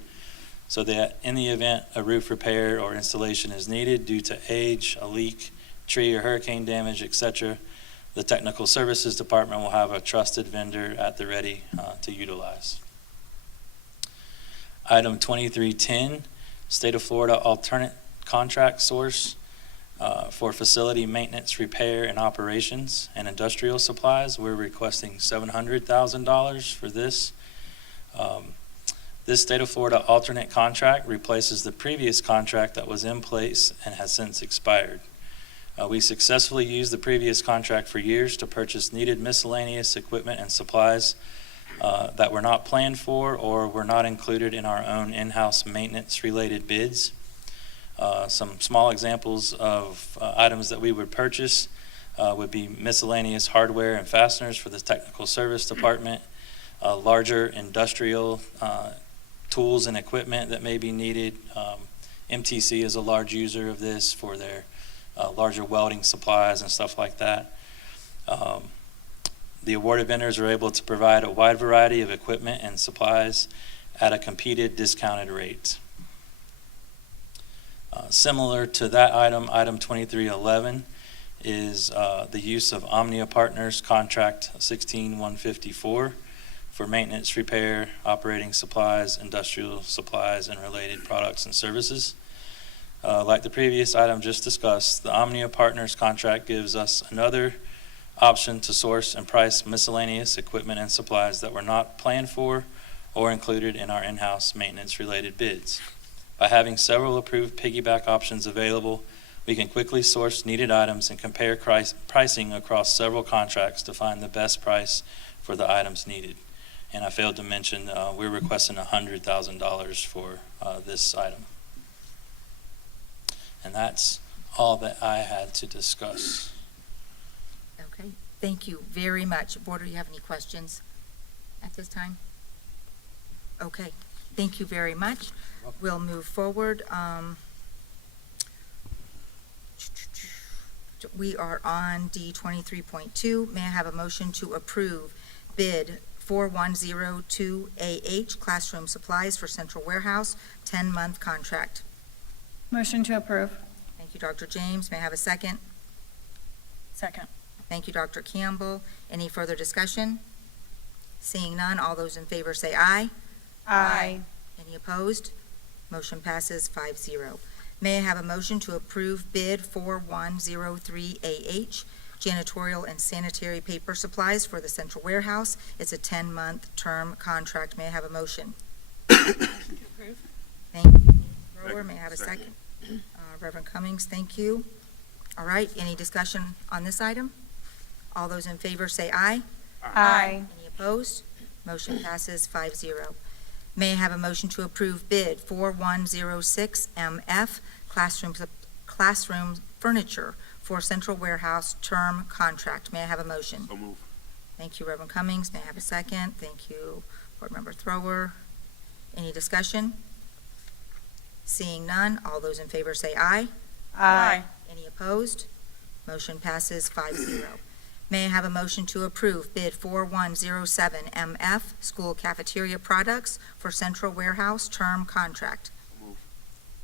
so that in the event a roof repair or installation is needed due to age, a leak, tree or hurricane damage, etc., the Technical Services Department will have a trusted vendor at the ready to utilize. Item 2310, State of Florida alternate contract source for facility maintenance, repair, and operations and industrial supplies. We're requesting $700,000 for this. This State of Florida alternate contract replaces the previous contract that was in place and has since expired. We successfully used the previous contract for years to purchase needed miscellaneous equipment and supplies that were not planned for or were not included in our own in-house maintenance-related bids. Some small examples of items that we would purchase would be miscellaneous hardware and fasteners for the Technical Service Department, larger industrial tools and equipment that may be needed. MTC is a large user of this for their larger welding supplies and stuff like that. The awarded vendors are able to provide a wide variety of equipment and supplies at a competed discounted rate. Similar to that item, item 2311 is the use of Omnia Partners Contract 16154 for maintenance, repair, operating supplies, industrial supplies, and related products and services. Like the previous item just discussed, the Omnia Partners contract gives us another option to source and price miscellaneous equipment and supplies that were not planned for or included in our in-house maintenance-related bids. By having several approved piggyback options available, we can quickly source needed items and compare pricing across several contracts to find the best price for the items needed. And I failed to mention, we're requesting $100,000 for this item. And that's all that I had to discuss. Okay, thank you very much. Board, do you have any questions at this time? Okay, thank you very much. We'll move forward. We are on D23.2. May I have a motion to approve bid 4102AH Classroom Supplies for Central Warehouse, 10-month contract? Motion to approve. Thank you, Dr. James. May I have a second? Second. Thank you, Dr. Campbell. Any further discussion? Seeing none, all those in favor say aye. Aye. Any opposed? Motion passes 5-0. May I have a motion to approve bid 4103AH Janitorial and Sanitary Paper Supplies for the Central Warehouse? It's a 10-month term contract. May I have a motion? Approve. Thank you. Grower, may I have a second? Reverend Cummings, thank you. All right, any discussion on this item? All those in favor say aye. Aye. Any opposed? Motion passes 5-0. May I have a motion to approve bid 4106MF Classroom Furniture for Central Warehouse Term Contract? May I have a motion? So move. Thank you, Reverend Cummings. May I have a second? Thank you, Board Member Thrower. Any discussion? Seeing none, all those in favor say aye. Aye. Any opposed? Motion passes 5-0. May I have a motion to approve bid 4107 MF School Cafeteria Products for Central Warehouse Term Contract? Move.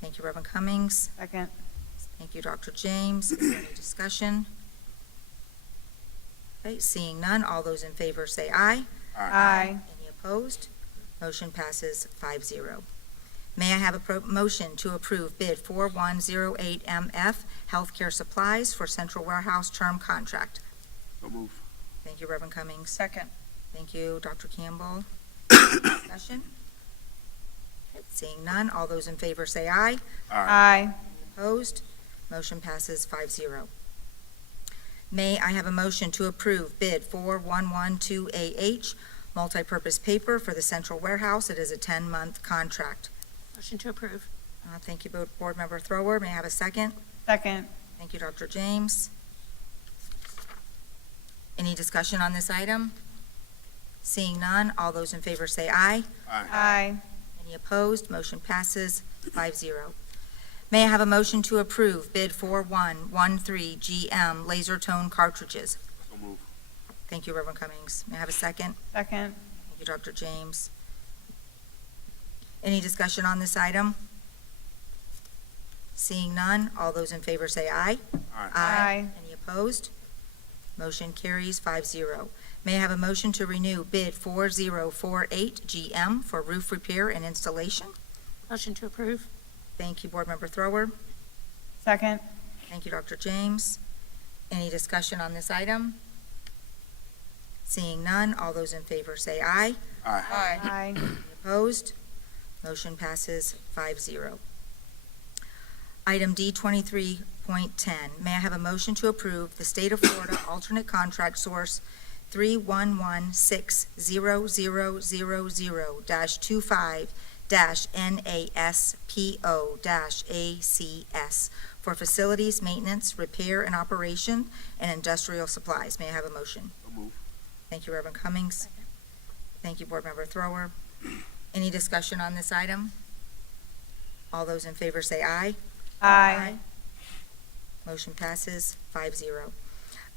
Thank you, Reverend Cummings. Second. Thank you, Dr. James. Is there any discussion? Okay, seeing none, all those in favor say aye. Aye. Any opposed? Motion passes 5-0. May I have a motion to approve bid 4108 MF Healthcare Supplies for Central Warehouse Term Contract? So move. Thank you, Reverend Cummings. Second. Thank you, Dr. Campbell. Discussion? Okay, seeing none, all those in favor say aye. Aye. Opposed? Motion passes 5-0. May I have a motion to approve bid 4112 AH Multipurpose Paper for the Central Warehouse? It is a 10-month contract. Motion to approve. Thank you, Board Member Thrower. May I have a second? Second. Thank you, Dr. James. Any discussion on this item? Seeing none, all those in favor say aye. Aye. Any opposed? Motion passes 5-0. May I have a motion to approve bid 4113 GM Laser Tone Cartridges? So move. Thank you, Reverend Cummings. May I have a second? Second. Thank you, Dr. James. Any discussion on this item? Seeing none, all those in favor say aye. Aye. Any opposed? Motion carries 5-0. May I have a motion to renew bid 4048 GM for roof repair and installation? Motion to approve. Thank you, Board Member Thrower. Second. Thank you, Dr. James. Any discussion on this item? Seeing none, all those in favor say aye. Aye. Any opposed? Motion passes 5-0. Item D 23.10, may I have a motion to approve the State of Florida alternate contract source 311-60000-25-NASPO-ACS for facilities, maintenance, repair, and operation, and industrial supplies. May I have a motion? So move. Thank you, Reverend Cummings. Thank you, Board Member Thrower. Any discussion on this item? All those in favor say aye. Aye. Motion passes 5-0.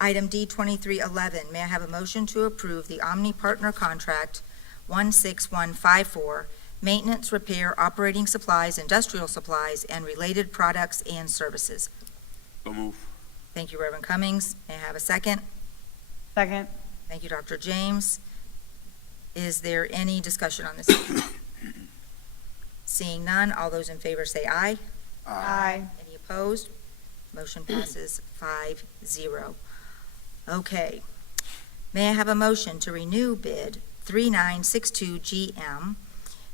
Item D 2311, may I have a motion to approve the Omni Partner Contract 16154, maintenance, repair, operating supplies, industrial supplies, and related products and services? So move. Thank you, Reverend Cummings. May I have a second? Second. Thank you, Dr. James. Is there any discussion on this? Seeing none, all those in favor say aye. Aye. Any opposed? Motion passes 5-0. Okay. May I have a motion to renew bid 3962 GM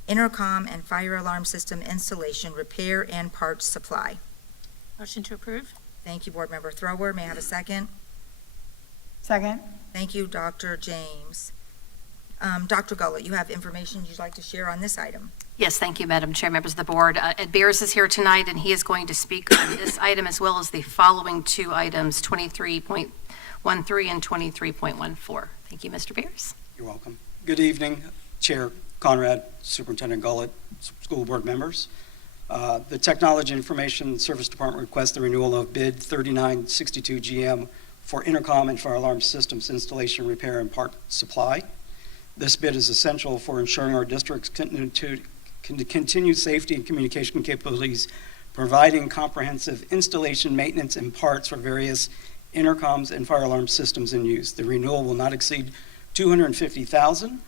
Intercom and Fire Alarm System Installation, Repair, and Parts Supply? Motion to approve. Thank you, Board Member Thrower. May I have a second? Second. Thank you, Dr. James. Dr. Gullett, you have information you'd like to share on this item? Yes, thank you, Madam Chair, members of the board. Ed Beers is here tonight, and he is going to speak on this item as well as the following two items, 23.13 and 23.14. Thank you, Mr. Beers. You're welcome. Good evening, Chair Conrad, Superintendent Gullett, school board members. The Technology Information Service Department requests the renewal of bid 3962 GM for intercom and fire alarm systems installation, repair, and part supply. This bid is essential for ensuring our district's continued safety and communication capabilities, providing comprehensive installation, maintenance, and parts for various intercoms and fire alarm systems in use. The renewal will not exceed $250,000.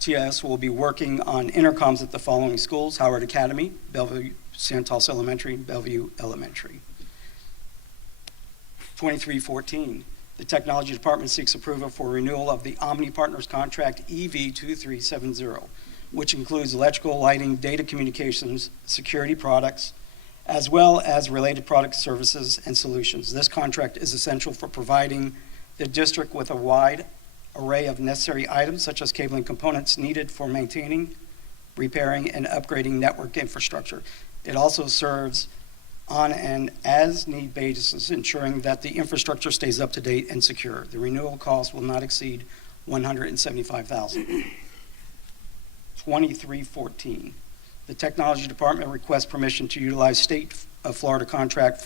TIS will be working on intercoms at the following schools: Howard Academy, Bellevue Santos Elementary, Bellevue Elementary. 2314. The Technology Department seeks approval for renewal of the Omni Partners Contract EV2370, which includes electrical, lighting, data communications, security products, as well as related product services and solutions. This contract is essential for providing the district with a wide array of necessary items, such as cabling components needed for maintaining, repairing, and upgrading network infrastructure. It also serves on an as-need basis, ensuring that the infrastructure stays up to date and secure. The renewal cost will not exceed $175,000. 2314. The Technology Department requests permission to utilize State of Florida Contract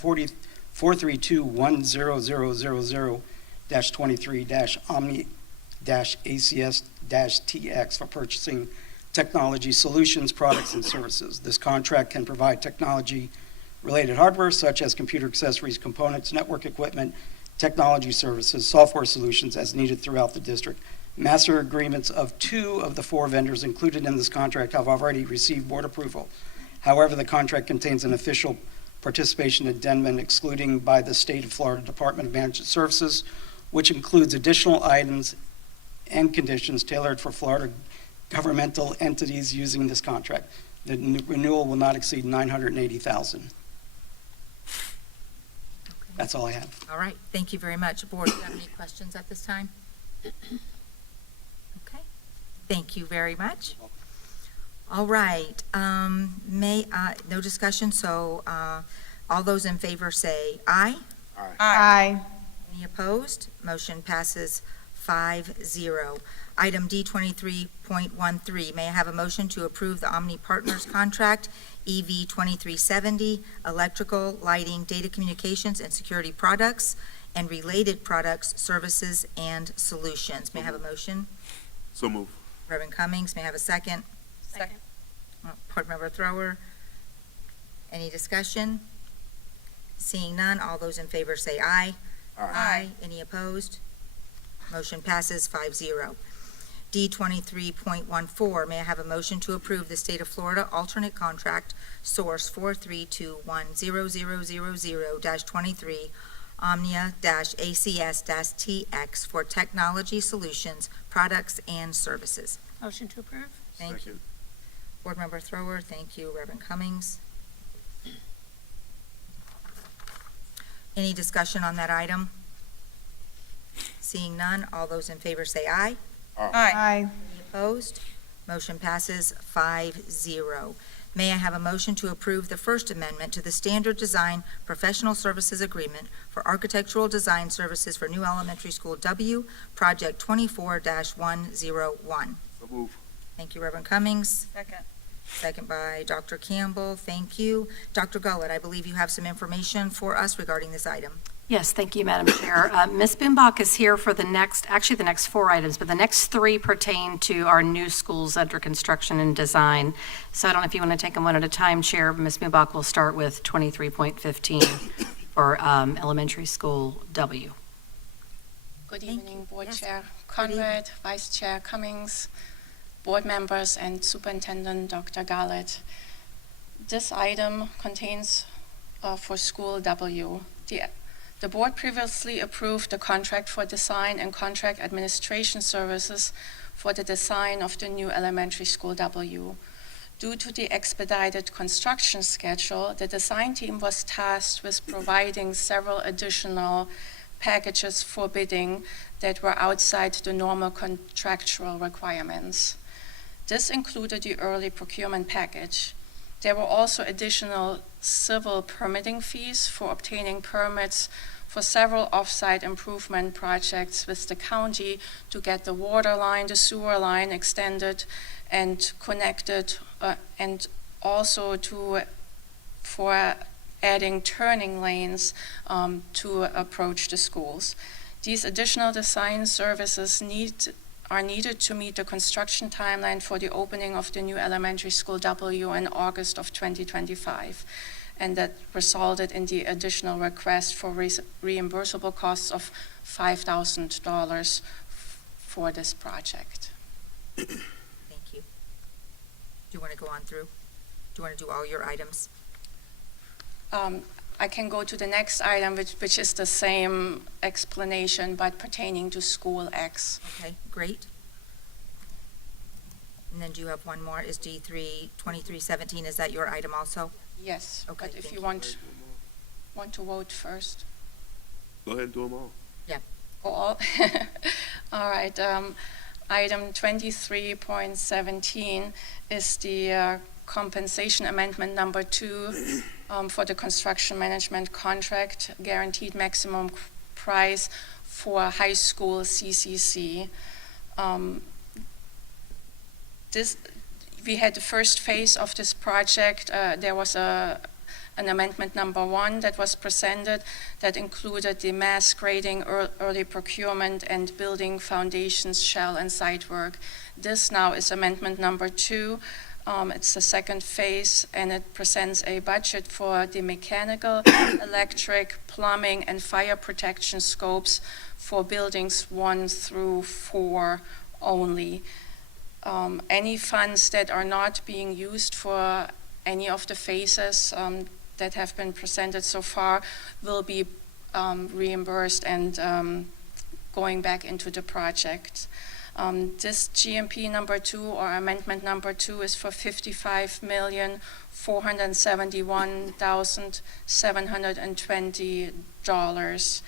432-10000-23-Omni-ACS-TX for purchasing technology solutions, products, and services. This contract can provide technology-related hardware such as computer accessories, components, network equipment, technology services, software solutions as needed throughout the district. Master agreements of 2 of the 4 vendors included in this contract have already received board approval. However, the contract contains an official participation addendum excluding by the State of Florida Department of Management Services, which includes additional items and conditions tailored for Florida governmental entities using this contract. The renewal will not exceed $980,000. That's all I have. All right, thank you very much. Board, do you have any questions at this time? Okay, thank you very much. All right, no discussion, so all those in favor say aye. Aye. Any opposed? Motion passes 5-0. Item D23.13, may I have a motion to approve the Omni Partners Contract, EV 2370, electrical, lighting, data communications, and security products, and related products, services, and solutions. May I have a motion? So move. Reverend Cummings, may I have a second? Second. Board Member Thrower. Any discussion? Seeing none, all those in favor say aye. Aye. Any opposed? Motion passes 5-0. D23.14, may I have a motion to approve the State of Florida alternate contract source 432100000-23 Omnia-ACS-TX for technology solutions, products, and services. Motion to approve? Thank you. Board Member Thrower, thank you. Reverend Cummings. Any discussion on that item? Seeing none, all those in favor say aye. Aye. Any opposed? Motion passes 5-0. May I have a motion to approve the First Amendment to the Standard Design Professional Services Agreement for Architectural Design Services for New Elementary School W, Project 24-101? So move. Thank you, Reverend Cummings. Second. Second by Dr. Campbell. Thank you. Dr. Gullett, I believe you have some information for us regarding this item. Yes, thank you, Madam Chair. Ms. Boombach is here for the next 4 items, but the next 3 pertain to our new schools under construction and design. So I don't know if you want to take them one at a time, Chair. Ms. Boombach will start with 23.15 for elementary school W. Good evening, Board Chair Conrad, Vice Chair Cummings, board members, and Superintendent Dr. Garlett. This item contains for School W. The board previously approved the contract for design and contract administration services for the design of the new elementary school W. Due to the expedited construction schedule, the design team was tasked with providing several additional packages for bidding that were outside the normal contractual requirements. This included the early procurement package. There were also additional civil permitting fees for obtaining permits for several off-site improvement projects with the county to get the water line, the sewer line extended and connected, and also for adding turning lanes to approach the schools. These additional design services are needed to meet the construction timeline for the opening of the new elementary school W in August of 2025. And that resulted in the additional request for reimbursable costs of $5,000 for this project. Thank you. Do you want to go on through? Do you want to do all your items? I can go to the next item, which is the same explanation, but pertaining to School X. Okay, great. And then do you have one more? Is D2317, is that your item also? Yes, Okay, but if thank you you. want to vote first. Go ahead and do them all. Go all? All right. Item 23.17 is the compensation amendment number 2 for the construction management contract, guaranteed maximum price for high school CCC. We had the first phase of this project. There was a an amendment number 1 that was presented that included the mass grading, early procurement, and building foundations, shell, and site work. This now is amendment number 2. It's the second phase, and it presents a budget for the mechanical, electric, plumbing, and fire protection scopes for buildings 1 through 4 only. Any funds that are not being used for any of the phases that have been presented so far will be reimbursed and going back into the project. This GMP number 2 or amendment number 2 is for $55,471,720.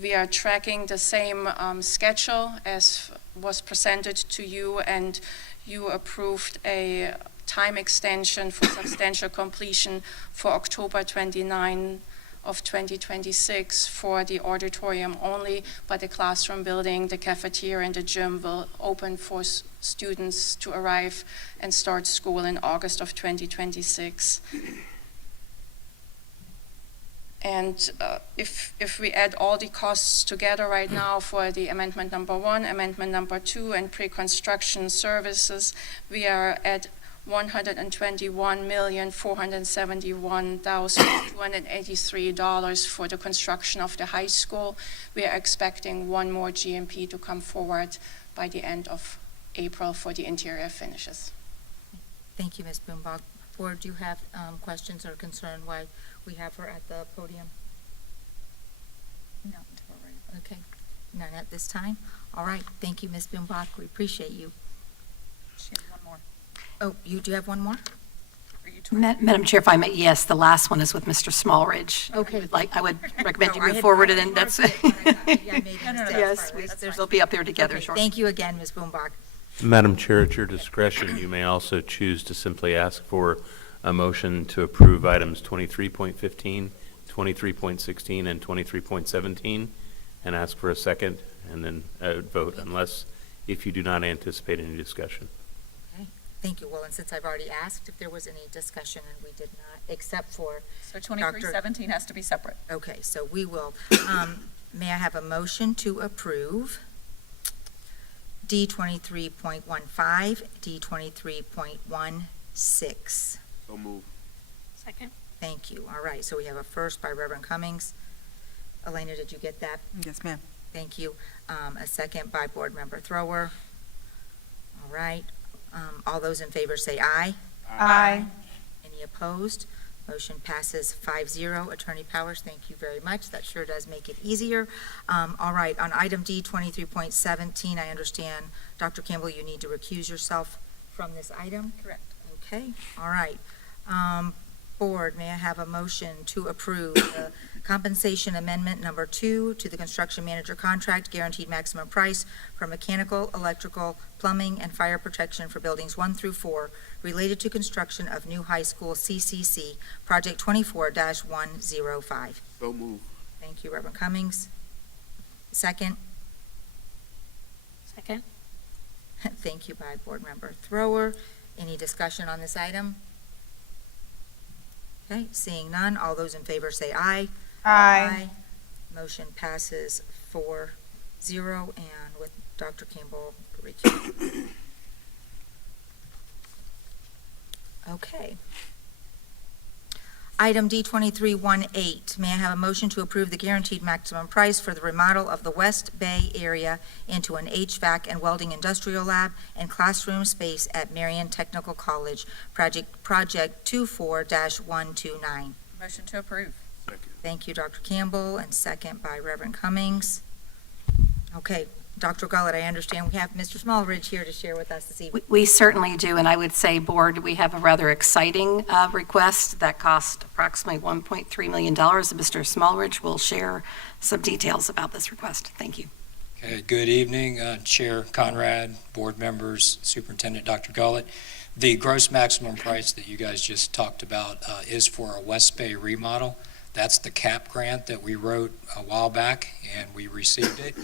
We are tracking the same schedule as was presented to you, and you approved a time extension for substantial completion for October 29 of 2026 for the auditorium only, but the classroom building, the cafeteria, and the gym will open for students to arrive and start school in August of 2026. And if we add all the costs together right now for the amendment number 1, amendment number 2, and pre-construction services, we are at $121,471,283 for the construction of the high school. We are expecting one more GMP to come forward by the end of April for the interior finishes. Thank you, Ms. Boombach. Board, do you have questions or concern why we have her at the podium? No. Okay, none at this time. All right, thank you, Ms. Boombach. We appreciate you. She has one more. Oh, you do have one more? Madam Chair, if I may, yes, the last one is with Mr. Smallridge. Okay. I would recommend you No, I move had- forward, I and had then that's, marked it, but I thought maybe I made a mistake. yes, Sorry, that's fine. they'll be up there together Okay, shortly. thank you again, Ms. Boombach. Madam Chair, at your discretion, you may also choose to simply ask for a motion to approve items 23.15, 23.16, and 23.17, and ask for a second, and then vote, unless, if you do not anticipate any discussion. Okay, thank you. Well, and since I've already asked if there was any discussion, and we did not, except for So 2317 has to be separate. Okay, so we will, may I have a motion to approve D 23.15, D 23.16? So move. Second. Thank you. All right, so we have a first by Reverend Cummings. Elena, did you get that? Yes, ma'am. Thank you. A second by Board Member Thrower. All right, all those in favor say aye. Aye. Any opposed? Motion passes 5-0. Attorney Powers, thank you very much. That sure does make it easier. All right, on item D 23.17, I understand, Dr. Campbell, you need to recuse yourself from this item? Correct. Okay, all right. Board, may I have a motion to approve the compensation amendment number 2 to the construction manager contract, guaranteed maximum price for mechanical, electrical, plumbing, and fire protection for buildings 1 through 4 related to construction of new high school CCC, project 24-105. So move. Thank you, Reverend Cummings. Second. Second. Thank you by Board Member Thrower. Any discussion on this item? Okay, seeing none, all those in favor say aye. Aye. Motion passes 4-0, and with Dr. Campbell recused. Okay. Item D 2318, may I have a motion to approve the guaranteed maximum price for the remodel of the West Bay area into an HVAC and welding industrial lab and classroom space at Marion Technical College, project 24-129. Motion to approve. Second. Thank you, Dr. Campbell, and second by Reverend Cummings. Okay, Dr. Gullett, I understand we have Mr. Smallridge here to share with us this evening. We certainly do, and I would say, Board, we have a rather exciting request that cost approximately $1.3 million. Mr. Smallridge will share some details about this request. Thank you. Okay, good evening, Chair Conrad, board members, Superintendent Dr. Gullett. The gross maximum price that you guys just talked about is for a West Bay remodel. That's the CAP grant that we wrote a while back, and we received it.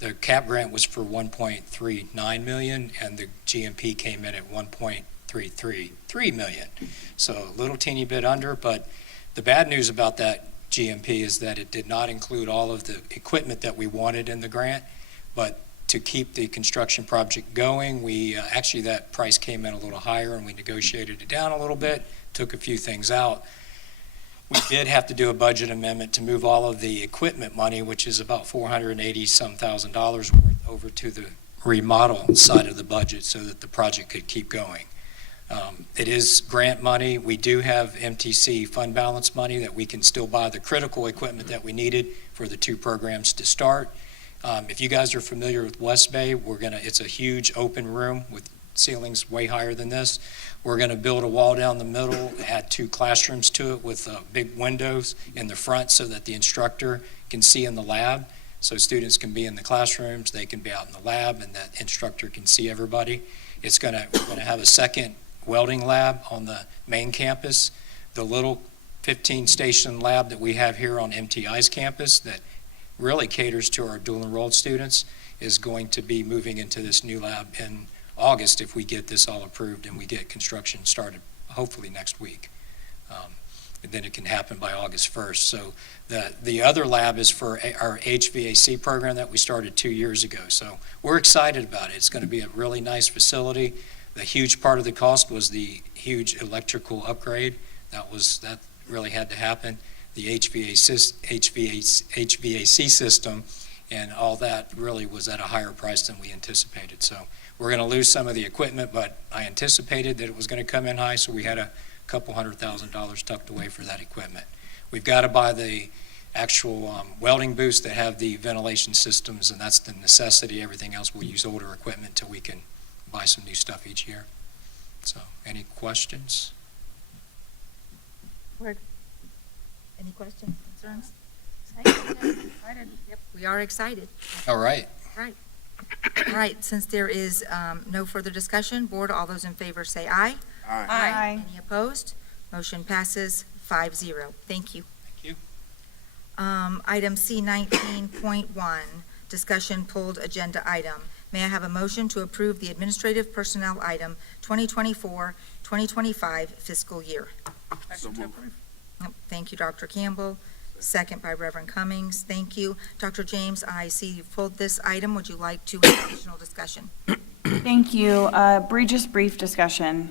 The CAP grant was for $1.39 million, and the GMP came in at $1.3 $1.333 million. So a little teeny bit under, but the bad news about that GMP is that it did not include all of the equipment that we wanted in the grant, but to keep the construction project going, we actually, that price came in a little higher and we negotiated it down a little bit, took a few things out. We did have to do a budget amendment to move all of the equipment money, which is about $480-some thousand worth, over to the remodel side of the budget so that the project could keep going. It is grant money. We do have MTC fund balance money that we can still buy the critical equipment that we needed for the 2 programs to start. If you guys are familiar with West Bay, it's a huge open room with ceilings way higher than this. We're going to build a wall down the middle, add 2 classrooms to it with big windows in the front so that the instructor can see in the lab. So students can be in the classrooms, they can be out in the lab, and that instructor can see everybody. We're going to have a second welding lab on the main campus. The little 15-station lab that we have here on MTI's campus that really caters to our dual enrolled students is going to be moving into this new lab in August if we get this all approved and we get construction started hopefully next week. And then it can happen by August 1st. So the other lab is for our HVAC program that we started 2 years ago. So we're excited about it. It's going to be a really nice facility. The huge part of the cost was the huge electrical upgrade. That really had to happen. The HVAC system and all that really was at a higher price than we anticipated. So we're going to lose some of the equipment, but I anticipated that it was going to come in high, so we had a couple $100,000 tucked away for that equipment. We've got to buy the actual welding booths that have the ventilation systems, and that's the necessity. Everything else, we'll use older equipment until we can buy some new stuff each year. So, any questions? Word. Any questions, concerns? Excited. Yep, we are excited. All right. Right. All right, since there is no further discussion, board, all those in favor say aye. Aye. Any opposed? Motion passes 5-0. Thank you. Thank you. Item C 19.1, discussion pulled agenda item. May I have a motion to approve the administrative personnel item 2024-2025 fiscal year? So moved. Thank you, Dr. Campbell. Second by Reverend Cummings. Thank you. Dr. James, I see you pulled this item. Would you like to have additional discussion? Thank you. Just brief discussion.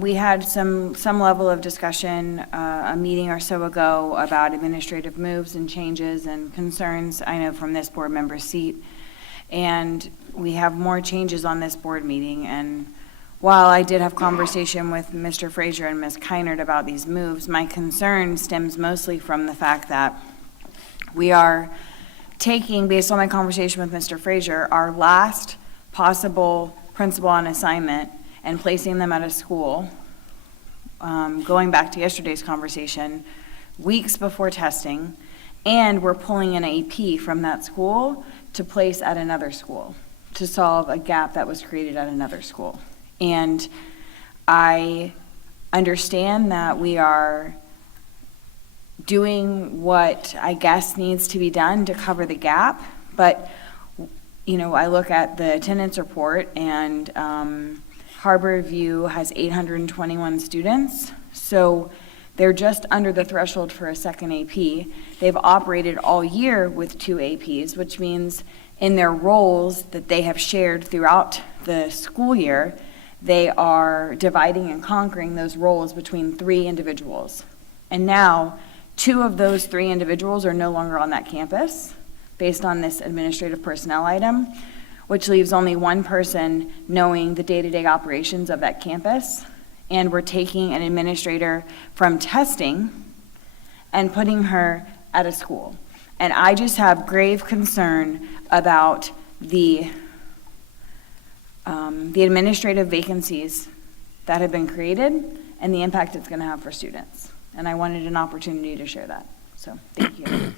We had some level of discussion a meeting or so ago about administrative moves and changes and concerns, I know from this board member's seat. And we have more changes on this board meeting. And while I did have conversation with Mr. Frazier and Ms. Keinert about these moves, my concern stems mostly from the fact that we are taking, based on my conversation with Mr. Frazier, our last possible principal on assignment and placing them at a school, going back to yesterday's conversation, weeks before testing, and we're pulling an AP from that school to place at another school to solve a gap that was created at another school. And I understand that we are doing what I guess needs to be done to cover the gap, but I look at the attendance report and Harbor View has 821 students, so they're just under the threshold for a second AP. They've operated all year with 2 APs, which means in their roles that they have shared throughout the school year, they are dividing and conquering those roles between 3 individuals. And now, 2 of those 3 individuals are no longer on that campus based on this administrative personnel item, which leaves only 1 person knowing the day-to-day operations of that campus. And we're taking an administrator from testing and putting her at a school. And I just have grave concern about the administrative vacancies that have been created and the impact it's going to have for students. And I wanted an opportunity to share that. So, thank you.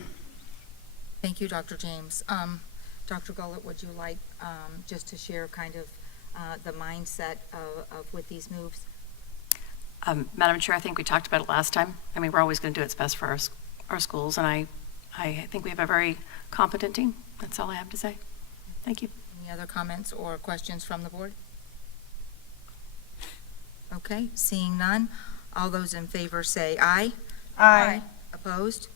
Thank you, Dr. James. Dr. Gullett, would you like just to share kind of the mindset of with these moves? Madam Chair, I think we talked about it last time. I mean, we're always going to do what's best for our schools, and I think we have a very competent team. That's all I have to say. Thank you. Any other comments or questions from the board? Okay, seeing none. All those in favor say aye. Aye. Opposed?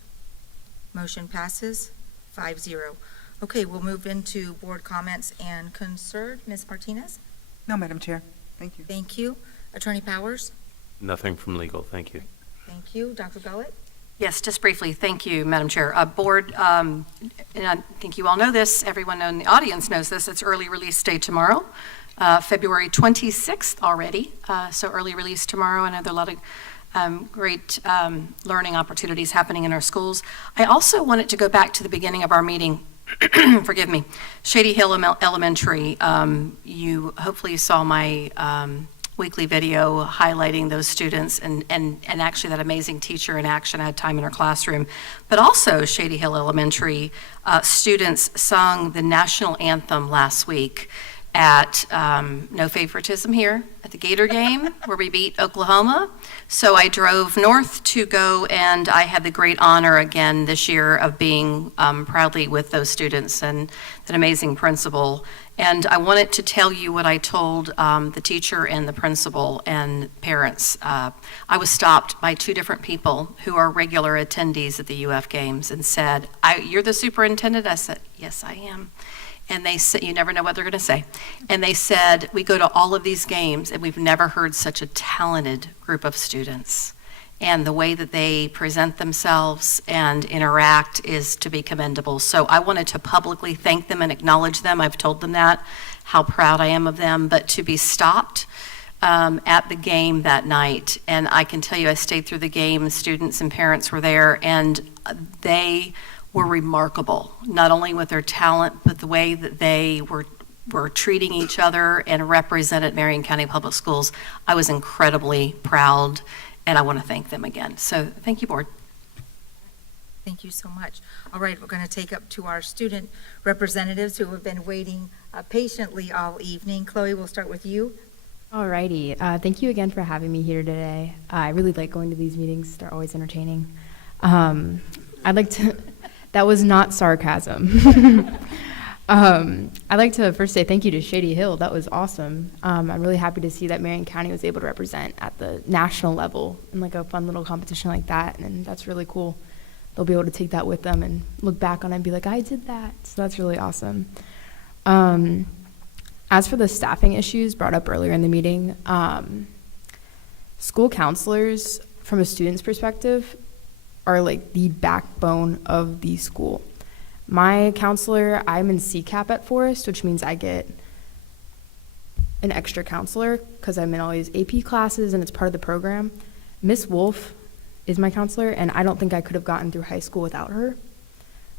Motion passes 5-0. Okay, we'll move into board comments and concern. Ms. Martinez? No, Madam Chair. Thank you. Thank you. Attorney Powers? Nothing from legal, thank you. Thank you. Dr. Gullett? Yes, just briefly, thank you, Madam Chair. Board, and I think you all know this, everyone in the audience knows this, it's early release day tomorrow, February 26th already, so early release tomorrow. I know there are a lot of great learning opportunities happening in our schools. I also wanted to go back to the beginning of our meeting, forgive me, Shady Hill Elementary. You hopefully saw my weekly video highlighting those students and actually that amazing teacher in action. I had time in her classroom. But also Shady Hill Elementary students sung the national anthem last week at, no favoritism here, at the Gator game where we beat Oklahoma. So I drove north to go, and I had the great honor again this year of being proudly with those students and an amazing principal. And I wanted to tell you what I told the teacher and the principal and parents. I was stopped by two different people who are regular attendees at the UF games and said, "You're the superintendent?" I said, "Yes, I am." And they said, you never know what they're going to say. And they said, "We go to all of these games and we've never heard such a talented group of students. And the way that they present themselves and interact is to be commendable." So I wanted to publicly thank them and acknowledge them. I've told them that, how proud I am of them. But to be stopped at the game that night, and I can tell you I stayed through the game, students and parents were there, and they were remarkable, not only with their talent, but the way that they were treating each other and represented Marion County Public Schools. I was incredibly proud, and I want to thank them again. So thank you, board. Thank you so much. All right, we're going to take up to our student representatives who have been waiting patiently all evening. Chloe, we'll start with you. Alrighty, thank you again for having me here today. I really like going to these meetings. They're always entertaining. I'd like to, that was not sarcasm. I'd like to first say thank you to Shady Hill. That was awesome. I'm really happy to see that Marion County was able to represent at the national level in like a fun little competition like that, and that's really cool. They'll be able to take that with them and look back on it and be like, I did that. So that's really awesome. As for the staffing issues brought up earlier in the meeting, school counselors, from a student's perspective, are like the backbone of the school. My counselor, I'm in CCAP at Forest, which means I get an extra counselor because I'm in all these AP classes and it's part of the program. Miss Wolf is my counselor, and I don't think I could have gotten through high school without her.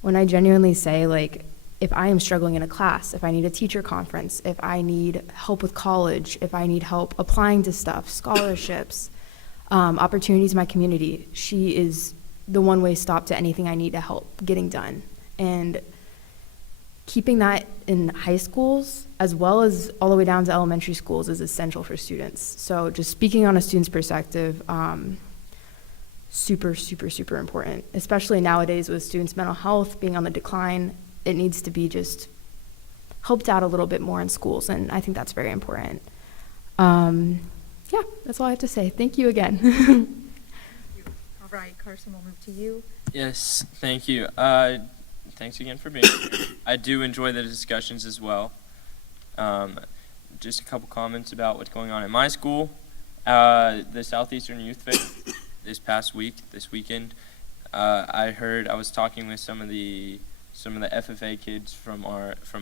When I genuinely say, like, if I am struggling in a class, if I need a teacher conference, if I need help with college, if I need help applying to stuff, scholarships, opportunities in my community, she is the one-way stop to anything I need to help getting done. And keeping that in high schools, as well as all the way down to elementary schools, is essential for students. So just speaking on a student's perspective, super, super, super important, especially nowadays with students' mental health being on the decline. It needs to be just helped out a little bit more in schools, and I think that's very important. Yeah, that's all I have to say. Thank you again. All right, Carson, we'll move to you. Yes, thank you. Thanks again for being here. I do enjoy the discussions as well. Just a couple comments about what's going on at my school. The Southeastern Youth Fair this weekend, I was talking with some of the FFA kids from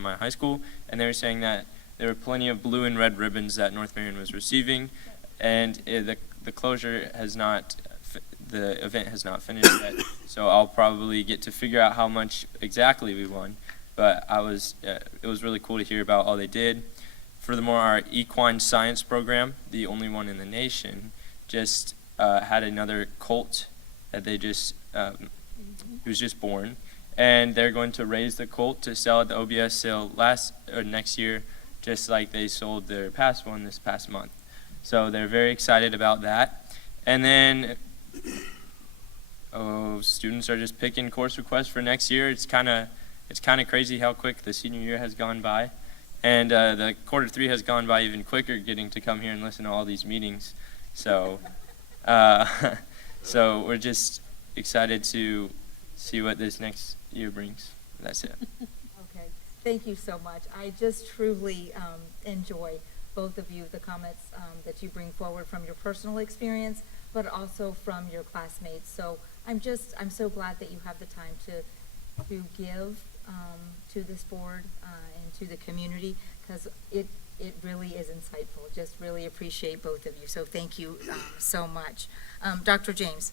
my high school, and they were saying that there were plenty of blue and red ribbons that North Marion was receiving, and the closure has not, the event has not finished yet, so I'll probably get to figure out how much exactly we won, but it was really cool to hear about all they did. Furthermore, our equine science program, the only one in the nation, just had another colt that they just, he was just born, and they're going to raise the colt to sell at the OBS sale next year, just like they sold their past one this past month. So they're very excited about that. And then students are just picking course requests for next year. It's kind of crazy how quick the senior year has gone by, and the quarter 3 has gone by even quicker, getting to come here and listen to all these meetings. So, so we're just excited to see what this next year brings. That's it. Okay, thank you so much. I just truly enjoy both of you, the comments that you bring forward from your personal experience, but also from your classmates. So I'm so glad that you have the time to give to this board and to the community, because it really is insightful. Just really appreciate both of you. So thank you so much. Dr. James.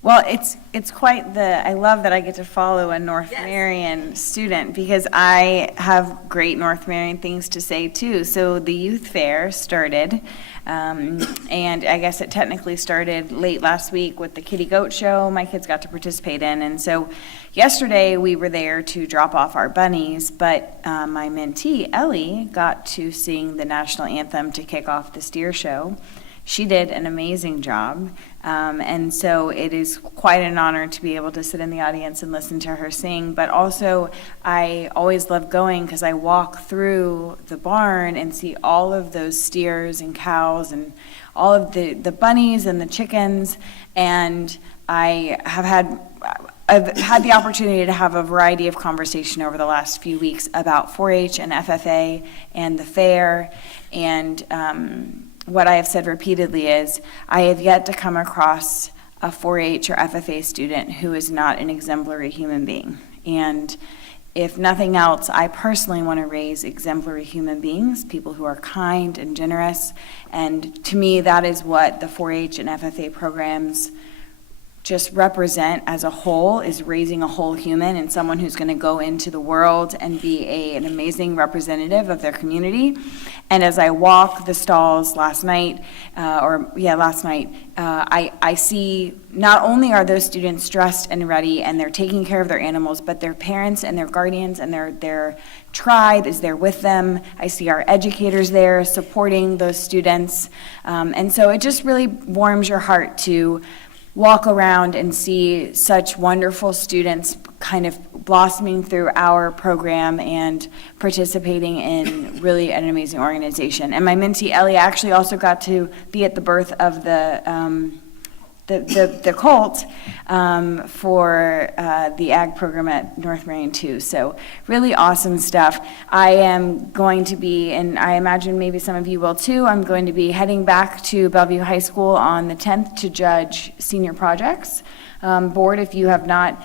Well, it's quite I love that I get to follow a North Marion student, because I have great North Marion things to say too. So the youth fair started, and I guess it technically started late last week with the Kitty Goat Show my kids got to participate in. And so yesterday we were there to drop off our bunnies, but my mentee, Ellie, got to sing the national anthem to kick off the steer show. She did an amazing job, and so it is quite an honor to be able to sit in the audience and listen to her sing. But also, I always love going because I walk through the barn and see all of those steers and cows and all of the bunnies and the chickens, and I've had the opportunity to have a variety of conversation over the last few weeks about 4-H and FFA and the fair, and what I have said repeatedly is I have yet to come across a 4-H or FFA student who is not an exemplary human being. And if nothing else, I personally want to raise exemplary human beings, people who are kind and generous. And to me, that is what the 4-H and FFA programs just represent as a whole, is raising a whole human and someone who's going to go into the world and be an amazing representative of their community. And as I walk the stalls last night, I see not only are those students dressed and ready and they're taking care of their animals, but their parents and their guardians and their tribe is there with them. I see our educators there supporting those students. And so it just really warms your heart to walk around and see such wonderful students kind of blossoming through our program and participating in really an amazing organization. And my mentee Ellie actually also got to be at the birth of the colt for the ag program at North Marion too. So really awesome stuff. I am going to be, and I imagine maybe some of you will too, I'm going to be heading back to Bellevue High School on the 10th to judge senior projects. Board, if you have not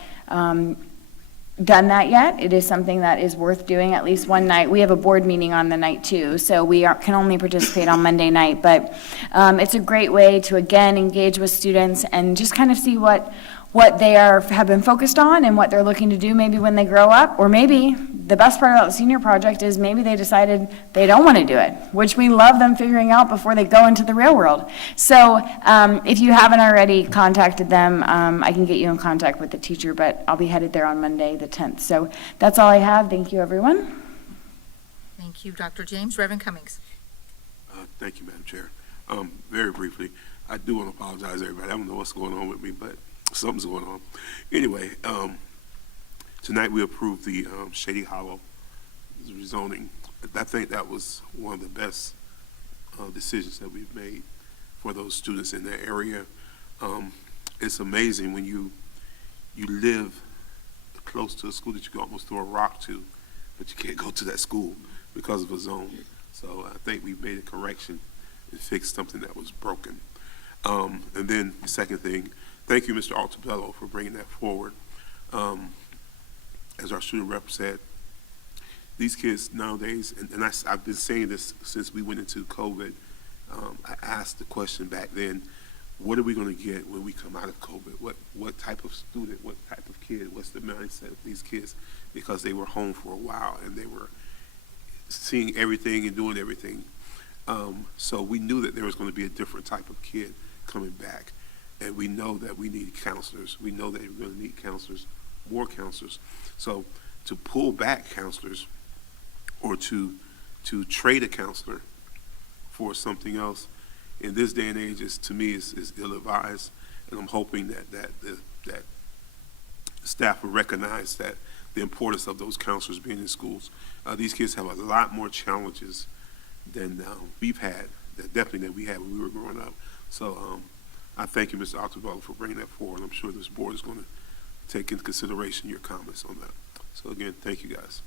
done that yet, it is something that is worth doing at least one night. We have a board meeting on the night too, so we can only participate on Monday night, but it's a great way to again engage with students and just kind of see what they have been focused on and what they're looking to do maybe when they grow up, or maybe the best part about the senior project is maybe they decided they don't want to do it, which we love them figuring out before they go into the real world. So if you haven't already contacted them, I can get you in contact with the teacher, but I'll be headed there on Monday the 10th. So that's all I have. Thank you, everyone. Thank you, Dr. James. Reverend Cummings. Thank you, Madam Chair. Very briefly, I do want to apologize to everybody. I don't know what's going on with me, but something's going on. Anyway, tonight we approved the Shady Hollow rezoning. I think that was one of the best decisions that we've made for those students in that area. It's amazing when you live close to a school that you can almost throw a rock to, but you can't go to that school because of a zone. So I think we've made a correction and fixed something that was broken. And then the second thing, thank you, Mr. Altabello, for bringing that forward. As our student rep said, these kids nowadays, and I've been saying this since we went into COVID, I asked the question back then, what are we going to get when we come out of COVID? What type of student, what type of kid, what's the mindset of these kids? Because they were home for a while and they were seeing everything and doing everything. So we knew that there was going to be a different type of kid coming back. And we know that we need counselors. We know that we're going to need counselors, more counselors. So to pull back counselors or to trade a counselor for something else in this day and age to me is ill-advised. And I'm hoping that staff will recognize that the importance of those counselors being in schools. These kids have a lot more challenges than we've had. definitely that we had when we were growing up. So I thank you, Mr. Octavala, for bringing that forward. I'm sure this board is going to take into consideration your comments on that. So again, thank you guys.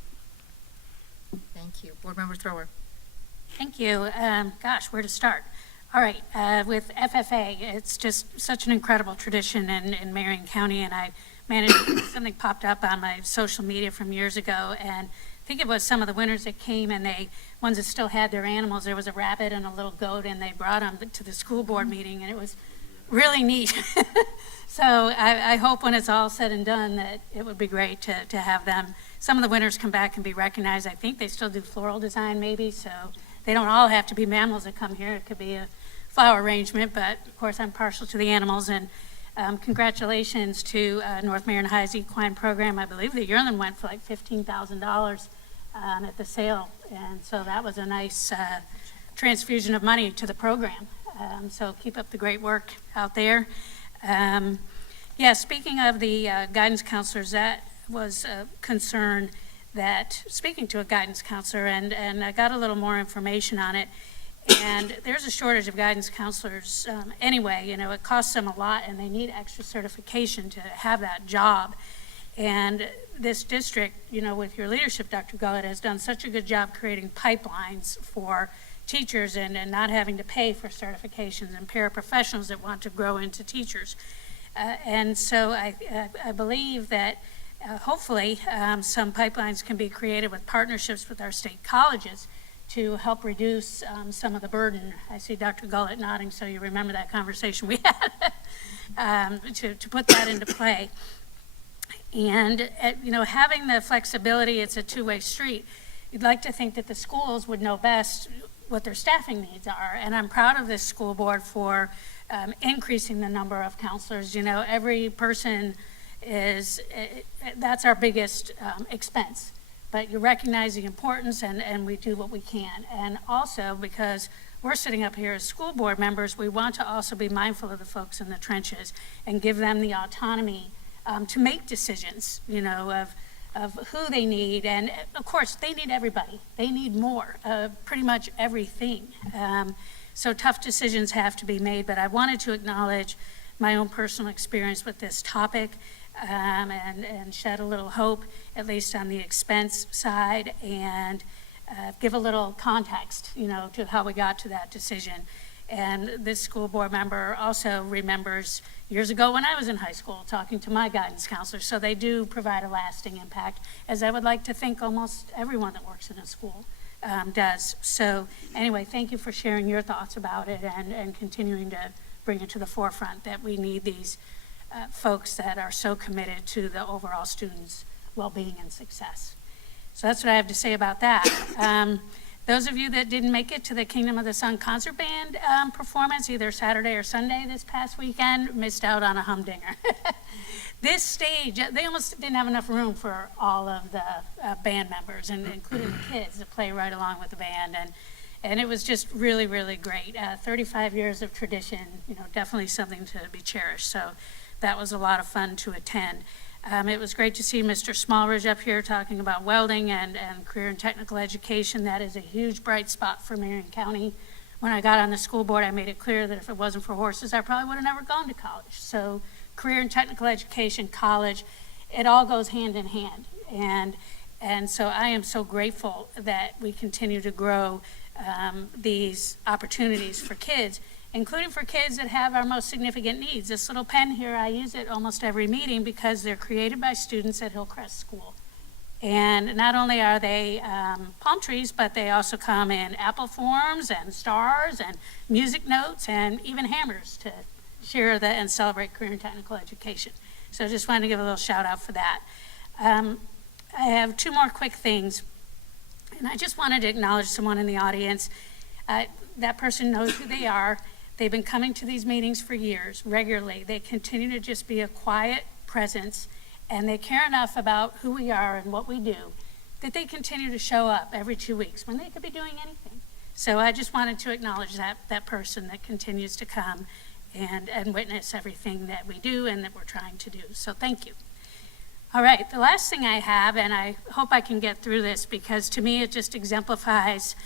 Thank you. Board Member Thrower. Thank you. Gosh, where to start? All right, with FFA, it's just such an incredible tradition in Marion County, and I managed, something popped up on my social media from years ago, and I think it was some of the winners that came, and ones that still had their animals, there was a rabbit and a little goat, and they brought them to the school board meeting, and it was really neat. So I hope when it's all said and done that it would be great to have them, some of the winners come back and be recognized. I think they still do floral design maybe, so they don't all have to be mammals that come here. It could be a flower arrangement, but of course I'm partial to the animals. And congratulations to North Marion High's equine program. I believe the yearling went for like $15,000 at the sale, and so that was a nice transfusion of money to the program. So keep up the great work out there. Yeah, speaking of the guidance counselors, that was a concern that, speaking to a guidance counselor, and I got a little more information on it, and there's a shortage of guidance counselors anyway. You know, it costs them a lot, and they need extra certification to have that job. And this district, you know, with your leadership, Dr. Gullett, has done such a good job creating pipelines for teachers and not having to pay for certifications, and paraprofessionals that want to grow into teachers. And so I believe that hopefully some pipelines can be created with partnerships with our state colleges to help reduce some of the burden. I see Dr. Gullett nodding, so you remember that conversation we had, to put that into play. And, you know, having the flexibility, it's a two-way street. You'd like to think that the schools would know best what their staffing needs are. And I'm proud of this school board for increasing the number of counselors. You know, every person that's our biggest expense. But you recognize the importance, and we do what we can. And also, because we're sitting up here as school board members, we want to also be mindful of the folks in the trenches and give them the autonomy to make decisions, you know, of who they need. And of course, they need everybody. They need more, pretty much everything. So tough decisions have to be made, but I wanted to acknowledge my own personal experience with this topic, and shed a little hope, at least on the expense side, and give a little context, you know, to how we got to that decision. And this school board member also remembers years ago when I was in high school talking to my guidance counselor, so they do provide a lasting impact, as I would like to think almost everyone that works in a school does. So anyway, thank you for sharing your thoughts about it and continuing to bring it to the forefront that we need these folks that are so committed to the overall students' well-being and success. So that's what I have to say about that. Those of you that didn't make it to the Kingdom of the Sun concert band performance, either Saturday or Sunday this past weekend, missed out on a humdinger. This stage, they almost didn't have enough room for all of the band members, and including the kids, to play right along with the band. And it was just really, really great. 35 years of tradition, you know, definitely something to be cherished. So that was a lot of fun to attend. It was great to see Mr. Smallridge up here talking about welding and career and technical education. That is a huge bright spot for Marion County. When I got on the school board, I made it clear that if it wasn't for horses, I probably would have never gone to college. So career and technical education, college, it all goes hand in hand. And so I am so grateful that we continue to grow these opportunities for kids, including for kids that have our most significant needs. This little pen here, I use it almost every meeting because they're created by students at Hillcrest School. And not only are they palm trees, but they also come in apple forms and stars and music notes and even hammers to share and celebrate career and technical education. So just wanted to give a little shout out for that. I have two more quick things. And I just wanted to acknowledge someone in the audience. That person knows who they are. They've been coming to these meetings for years, regularly. They continue to just be a quiet presence, and they care enough about who we are and what we do that they continue to show up every 2 weeks when they could be doing anything. So I just wanted to acknowledge that person that continues to come and witness everything that we do and that we're trying to do. So thank you. All right, the last thing I have, and I hope I can get through this because to me it just exemplifies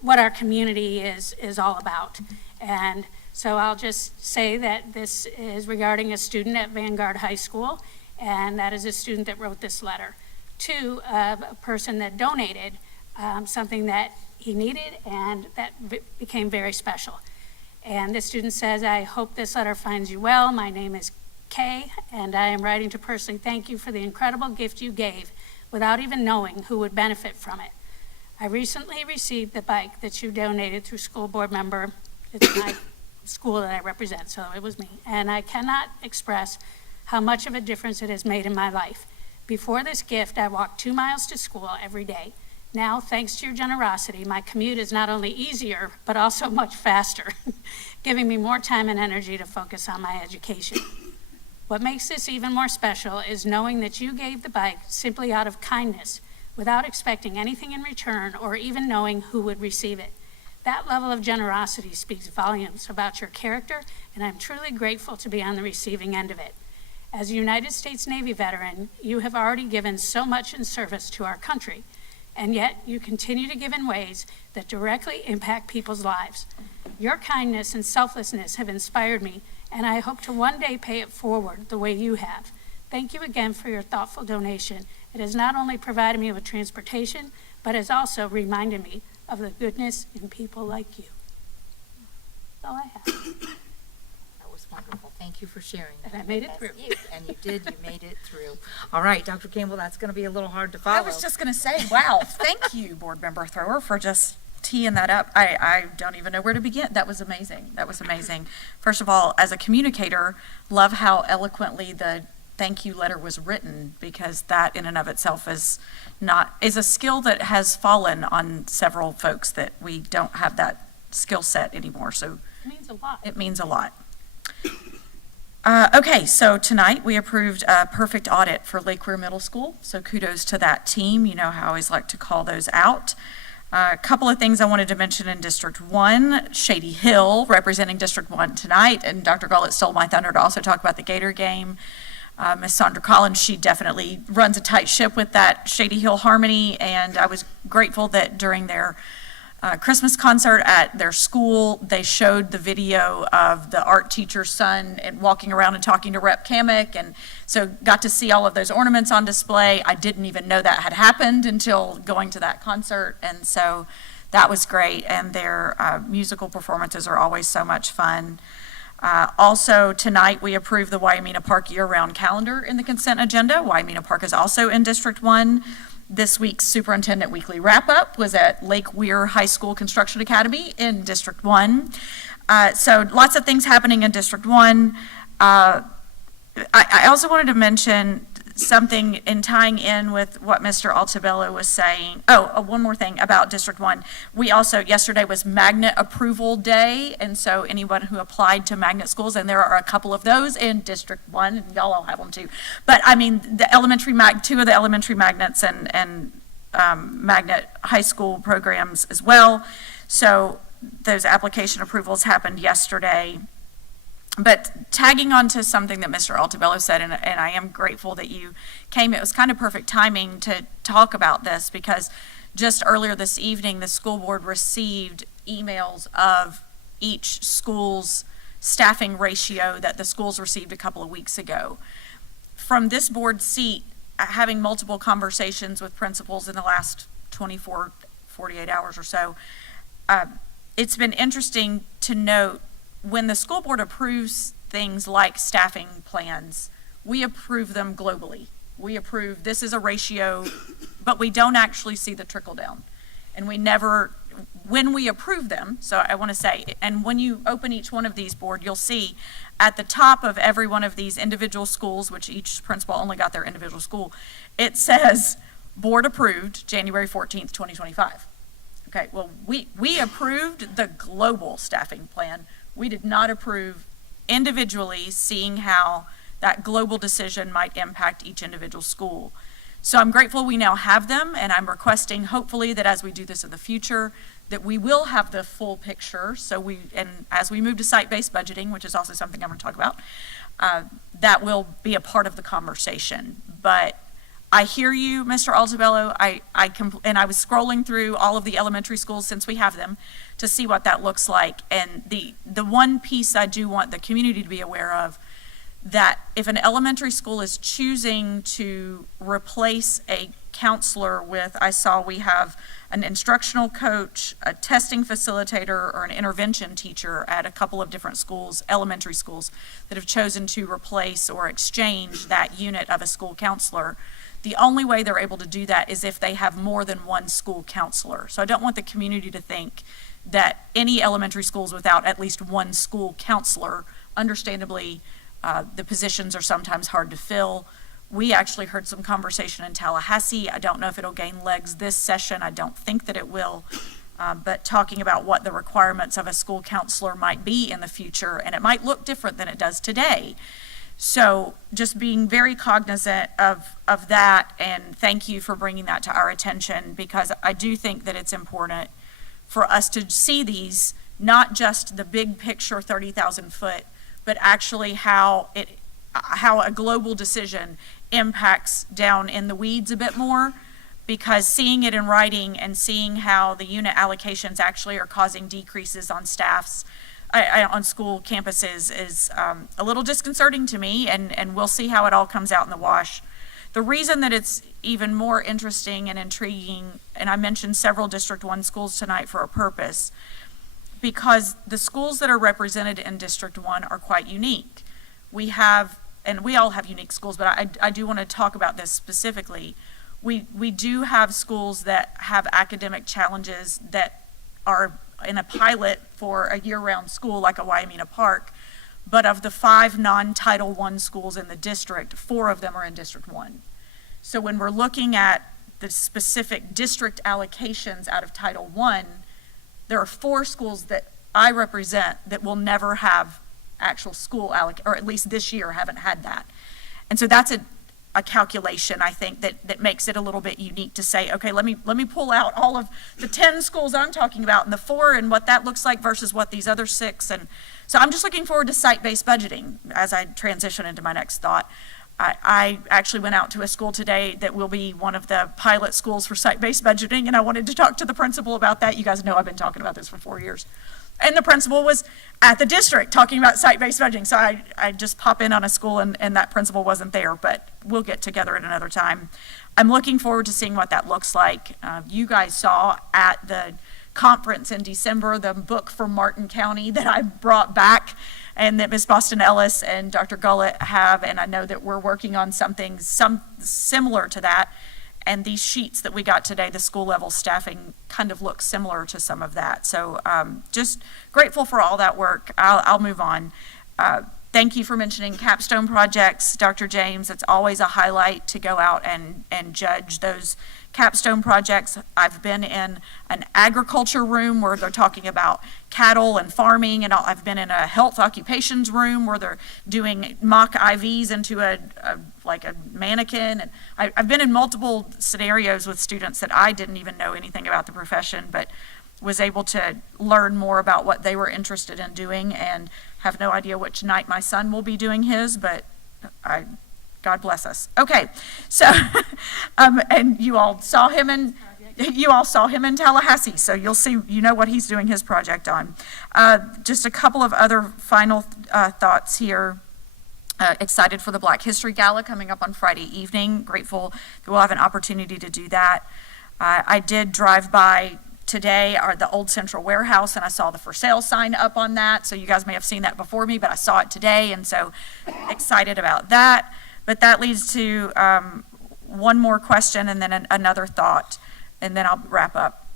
what our community is all about. And so I'll just say that this is regarding a student at Vanguard High School, and that is a student that wrote this letter to a person that donated something that he needed and that became very special. And this student says, I hope this letter finds you well. My name is Kay, and I am writing to personally thank you for the incredible gift you gave without even knowing who would benefit from it. I recently received the bike that you donated through school board member. It's my school that I represent, so it was me. And I cannot express how much of a difference it has made in my life. Before this gift, I walked 2 miles to school every day. Now, thanks to your generosity, my commute is not only easier, but also much faster, giving me more time and energy to focus on my education. What makes this even more special is knowing that you gave the bike simply out of kindness, without expecting anything in return or even knowing who would receive it. That level of generosity speaks volumes about your character, and I'm truly grateful to be on the receiving end of it. As a United States Navy veteran, you have already given so much in service to our country, and yet you continue to give in ways that directly impact people's lives. Your kindness and selflessness have inspired me, and I hope to one day pay it forward the way you have. Thank you again for your thoughtful donation. It has not only provided me with transportation, but has also reminded me of the goodness in people like you. That's all I have. That was wonderful. Thank you for sharing that. And I made it through. And you did, you made it through. All right, Dr. Campbell, that's going to be a little hard to follow. I was just going to say, wow, thank you, Board Member Thrower, for just teeing that up. I don't even know where to begin. That was amazing. That was amazing. First of all, as a communicator, love how eloquently the thank you letter was written, because that in and of itself is a skill that has fallen on several folks, that we don't have that skill set anymore. So It means a lot. it means a lot. Okay, so tonight we approved a perfect audit for Lake Weir Middle School. So kudos to that team. You know how I always like to call those out. A couple of things I wanted to mention in District 1, Shady Hill representing District 1 tonight, and Dr. Gullett stole my thunder to also talk about the Gator game. Miss Sandra Collins, she definitely runs a tight ship with that Shady Hill Harmony, and I was grateful that during their Christmas concert at their school, they showed the video of the art teacher's son and walking around and talking to Rep. Kamek, and so got to see all of those ornaments on display. I didn't even know that had happened until going to that concert, and so that was great, and their musical performances are always so much fun. Also, tonight, we approved the Waimea Park year-round calendar in the consent agenda. Waimea Park is also in District 1. This week's Superintendent Weekly Wrap-Up was at Lake Weir High School Construction Academy in District 1. So lots of things happening in District 1. I also wanted to mention something in tying in with what Mr. Altabello was saying. One more thing about District 1. We also, yesterday was Magnet Approval Day, and so anyone who applied to magnet schools, and there are a couple of those in District 1, and y'all all have them too. But I mean, the elementary two of the elementary magnets and magnet high school programs as well. So those application approvals happened yesterday. But tagging on to something that Mr. Altabello said, and I am grateful that you came, it was kind of perfect timing to talk about this, because just earlier this evening, the school board received emails of each school's staffing ratio that the schools received a couple of weeks ago. From this board seat, having multiple conversations with principals in the last 24, 48 hours or so, it's been interesting to note when the school board approves things like staffing plans, we approve them globally. We approve, this is a ratio, but we don't actually see the trickle down. And we never, when we approve them, so I want to say, and when you open each one of these board, you'll see at the top of every one of these individual schools, which each principal only got their individual school, it says board approved January 14th, 2025. Okay, well, we approved the global staffing plan. We did not approve individually, seeing how that global decision might impact each individual school. So I'm grateful we now have them, and I'm requesting hopefully that as we do this in the future, that we will have the full picture. So and as we move to site-based budgeting, which is also something I'm going to talk about, that will be a part of the conversation. But I hear you, Mr. Altabello. And I was scrolling through all of the elementary schools since we have them to see what that looks like. And the one piece I do want the community to be aware of, that if an elementary school is choosing to replace a counselor with, I saw we have an instructional coach, a testing facilitator, or an intervention teacher at a couple of different schools, elementary schools, that have chosen to replace or exchange that unit of a school counselor. The only way they're able to do that is if they have more than one school counselor. So I don't want the community to think that any elementary schools without at least one school counselor, understandably, the positions are sometimes hard to fill. We actually heard some conversation in Tallahassee. I don't know if it'll gain legs this session. I don't think that it will. But talking about what the requirements of a school counselor might be in the future, and it might look different than it does today. So just being very cognizant of that, and thank you for bringing that to our attention, because I do think that it's important for us to see these, not just the big picture 30,000 foot, but actually how a global decision impacts down in the weeds a bit more, because seeing it in writing and seeing how the unit allocations actually are causing decreases on staffs, on school campuses is a little disconcerting to me, and we'll see how it all comes out in the wash. The reason that it's even more interesting and intriguing, and I mentioned several District 1 schools tonight for a purpose, because the schools that are represented in District 1 are quite unique. We have, and we all have unique schools, but I do want to talk about this specifically. We do have schools that have academic challenges that are in a pilot for a year-round school like a Wyomina Park, but of the 5 non-Title I schools in the district, 4 of them are in District 1. So when we're looking at the specific district allocations out of Title I, there are 4 schools that I represent that will never have actual school or at least this year haven't had that. And so that's a calculation, I think, that makes it a little bit unique to say, okay, let me pull out all of the 10 schools I'm talking about and the 4 and what that looks like versus what these other 6. And so I'm just looking forward to site-based budgeting as I transition into my next thought. I actually went out to a school today that will be one of the pilot schools for site-based budgeting, and I wanted to talk to the principal about that. You guys know I've been talking about this for 4 years. And the principal was at the district talking about site-based budgeting. So I just pop in on a school and that principal wasn't there, but we'll get together at another time. I'm looking forward to seeing what that looks like. You guys saw at the conference in December the book from Martin County that I brought back and that Ms. Boston Ellis and Dr. Gullett have, and I know that we're working on something similar to that. And these sheets that we got today, the school level staffing, kind of look similar to some of that. So just grateful for all that work. I'll move on. Thank you for mentioning capstone projects, Dr. James. It's always a highlight to go out and judge those capstone projects. I've been in an agriculture room where they're talking about cattle and farming, and I've been in a health occupations room where they're doing mock IVs into a mannequin. And I've been in multiple scenarios with students that I didn't even know anything about the profession, but was able to learn more about what they were interested in doing, and have no idea which night my son will be doing his, but God bless us. Okay, so, and you all saw him in Tallahassee, so you'll see, you know what he's doing his project on. Just a couple of other final thoughts here. Excited for the Black History Gala coming up on Friday evening. Grateful that we'll have an opportunity to do that. I did drive by today the old Central Warehouse, and I saw the for sale sign up on that. So you guys may have seen that before me, but I saw it today, and so excited about that. But that leads to one more question and then another thought, and then I'll wrap up.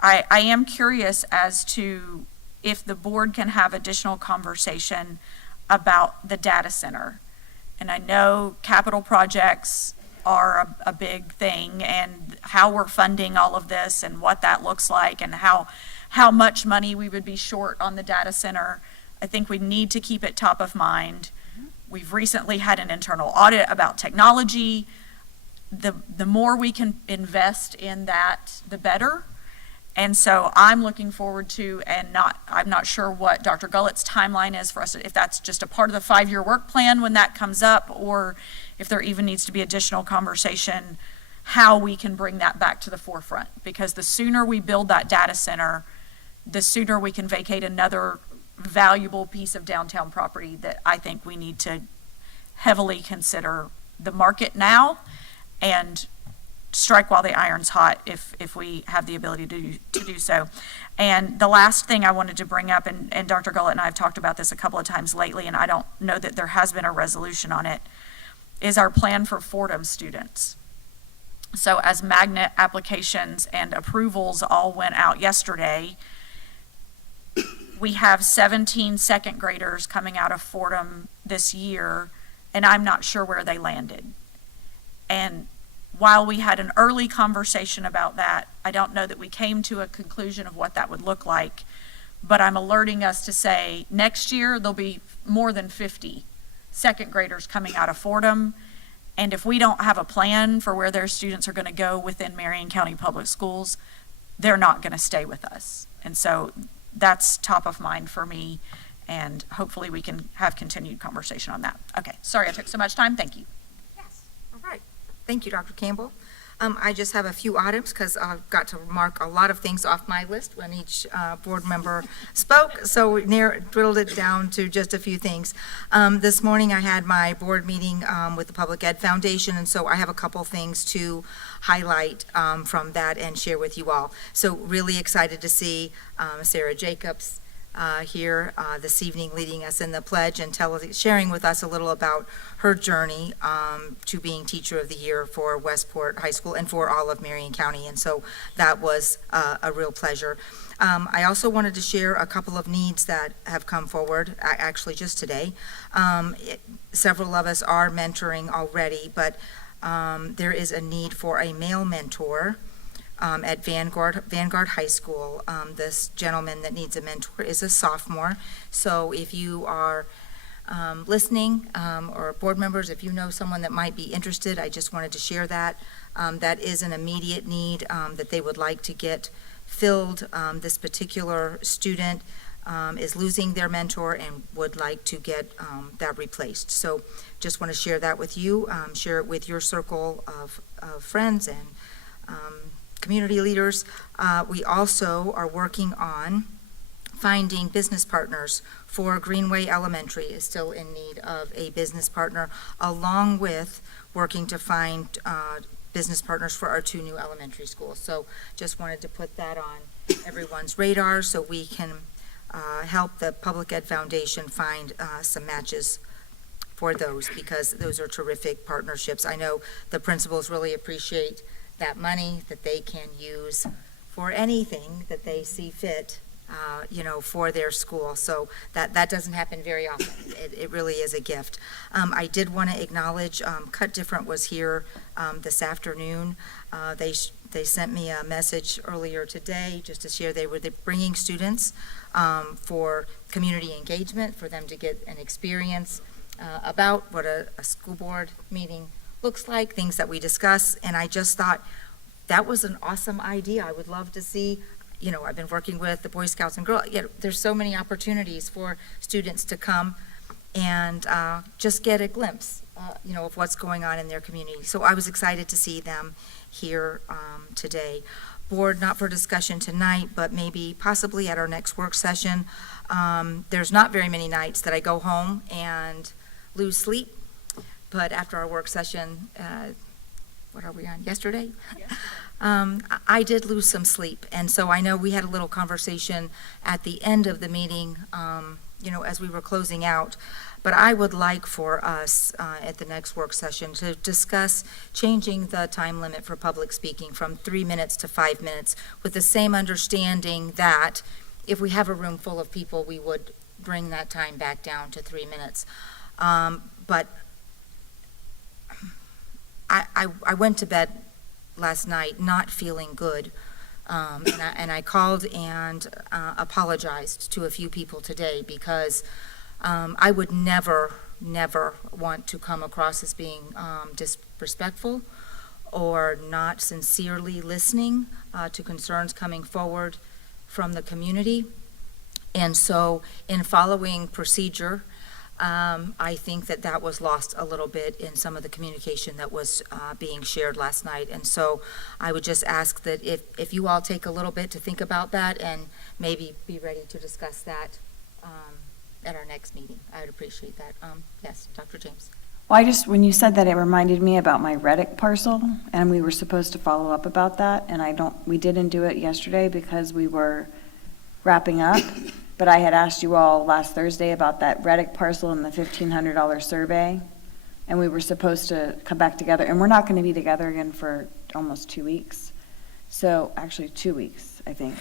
I am curious as to if the board can have additional conversation about the data center. And I know capital projects are a big thing, and how we're funding all of this and what that looks like, and how much money we would be short on the data center. I think we need to keep it top of mind. We've recently had an internal audit about technology. The more we can invest in that, the better. And so I'm looking forward to, I'm not sure what Dr. Gullett's timeline is for us, if that's just a part of the 5-year work plan when that comes up, or if there even needs to be additional conversation, how we can bring that back to the forefront. Because the sooner we build that data center, the sooner we can vacate another valuable piece of downtown property that I think we need to heavily consider the market now and strike while the iron's hot if we have the ability to do so. And the last thing I wanted to bring up, and Dr. Gullett and I have talked about this a couple of times lately, and I don't know that there has been a resolution on it, is our plan for Fordham students. So as magnet applications and approvals all went out yesterday, we have 17 second graders coming out of Fordham this year, and I'm not sure where they landed. And while we had an early conversation about that, I don't know that we came to a conclusion of what that would look like, but I'm alerting us to say next year there'll be more than 50 second graders coming out of Fordham. And if we don't have a plan for where their students are going to go within Marion County Public Schools, they're not going to stay with us. And so that's top of mind for me, and hopefully we can have continued conversation on that. Okay, sorry I took so much time. Thank you. Yes, all right. Thank you, Dr. Campbell. I just have a few items because I've got to mark a lot of things off my list when each board member spoke, so we drilled it down to just a few things. This morning I had my board meeting with the Public Ed Foundation, and so I have a couple things to highlight from that and share with you all. So really excited to see Sarah Jacobs here this evening leading us in the pledge and sharing with us a little about her journey to being Teacher of the Year for Westport High School and for all of Marion County. And so that was a real pleasure. I also wanted to share a couple of needs that have come forward, actually just today. Several of us are mentoring already, but there is a need for a male mentor at Vanguard High School. This gentleman that needs a mentor is a sophomore. So if you are listening, or board members, if you know someone that might be interested, I just wanted to share that. That is an immediate need that they would like to get filled. This particular student is losing their mentor and would like to get that replaced. So just want to share that with you, share it with your circle of friends and community leaders. We also are working on finding business partners for Greenway Elementary is still in need of a business partner, along with working to find business partners for our 2 new elementary schools. So just wanted to put that on everyone's radar so we can help the Public Ed Foundation find some matches for those, because those are terrific partnerships. I know the principals really appreciate that money that they can use for anything that they see fit, for their school. So that doesn't happen very often. It really is a gift. I did want to acknowledge Cut Different was here this afternoon. They sent me a message earlier today just to share they were bringing students for community engagement, for them to get an experience about what a school board meeting looks like, things that we discuss, and I just thought that was an awesome idea. I would love to see, I've been working with the Boy Scouts and Girls, there's so many opportunities for students to come and just get a glimpse, of what's going on in their community. So I was excited to see them here today. Board, not for discussion tonight, but maybe possibly at our next work session. There's not very many nights that I go home and lose sleep. But after our work session, what are we on, yesterday? I did lose some sleep. And so I know we had a little conversation at the end of the meeting, as we were closing out. But I would like for us at the next work session to discuss changing the time limit for public speaking from 3 minutes to 5 minutes, with the same understanding that if we have a room full of people, we would bring that time back down to 3 minutes. But I went to bed last night not feeling good, and I called and apologized to a few people today, because I would never want to come across as being disrespectful or not sincerely listening to concerns coming forward from the community. And so in following procedure, I think that that was lost a little bit in some of the communication that was being shared last night. And so I would just ask that if you all take a little bit to think about that and maybe be ready to discuss that at our next meeting. I would appreciate that. Yes, Dr. James. Well, when you said that, it reminded me about my Reddick parcel, and we were supposed to follow up about that, and we didn't do it yesterday because we were wrapping up. But I had asked you all last Thursday about that Reddick parcel and the $1,500 survey, and we were supposed to come back together, and we're not going to be together again for almost 2 weeks. So, actually 2 weeks, I think.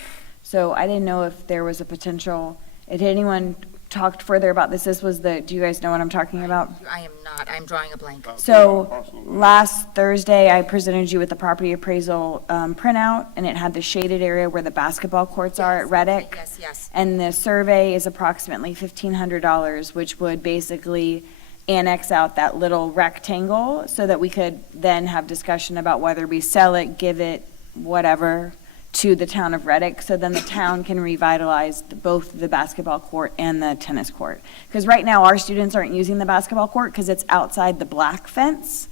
So I didn't know if there was a potential, had anyone talked further about this? Do you guys know what I'm talking about? I am not. I'm drawing a blank. So last Thursday, I presented you with the property appraisal printout, and it had the shaded area where the basketball courts are at Reddick. Yes, yes. And the survey is approximately $1,500, which would basically annex out that little rectangle so that we could then have discussion about whether we sell it, give it, whatever, to the town of Reddick, so then the town can revitalize both the basketball court and the tennis court. Because right now, our students aren't using the basketball court because it's outside the black fence.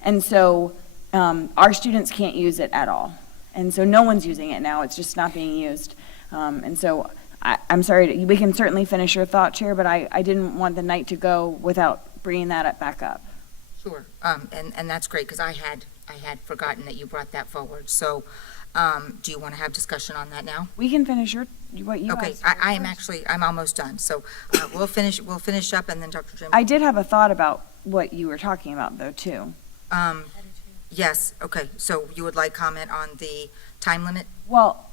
And so our students can't use it at all. And so no one's using it now. It's just not being used. And so I'm sorry, we can certainly finish your thought, Chair, but I didn't want the night to go without bringing that back up. Sure. And that's great, because I had forgotten that you brought that forward. So do you want to have discussion on that now? We can finish what you Okay, asked. I'm almost done. So we'll finish up, and then Dr. Jim. I did have a thought about what you were talking about, though, too. Yes, okay. So you would like comment on the time limit? Well,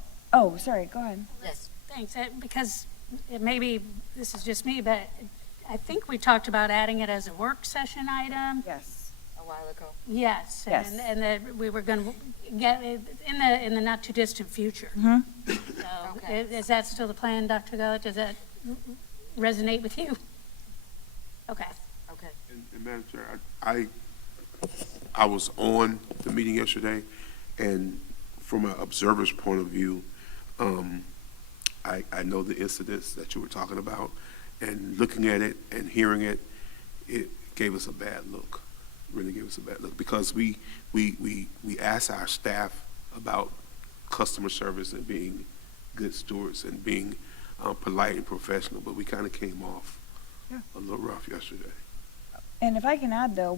sorry, go ahead. Yes. Thanks, because maybe this is just me, but I think we talked about adding it as a work session item. Yes. A while ago. Yes, Yes. and that we were going to get it in the not too distant future. Mhm. So, is that still the plan, Dr. Gullett? Does that resonate with you? Okay. Okay. And Madam Chair, I was on the meeting yesterday, and from an observer's point of view, I know the incidents that you were talking about, and looking at it and hearing it, it gave us a bad look. Really gave us a bad look, because we asked our staff about customer service and being good stewards and being polite and professional, but we kind of came off a little rough yesterday. And if I can add, though,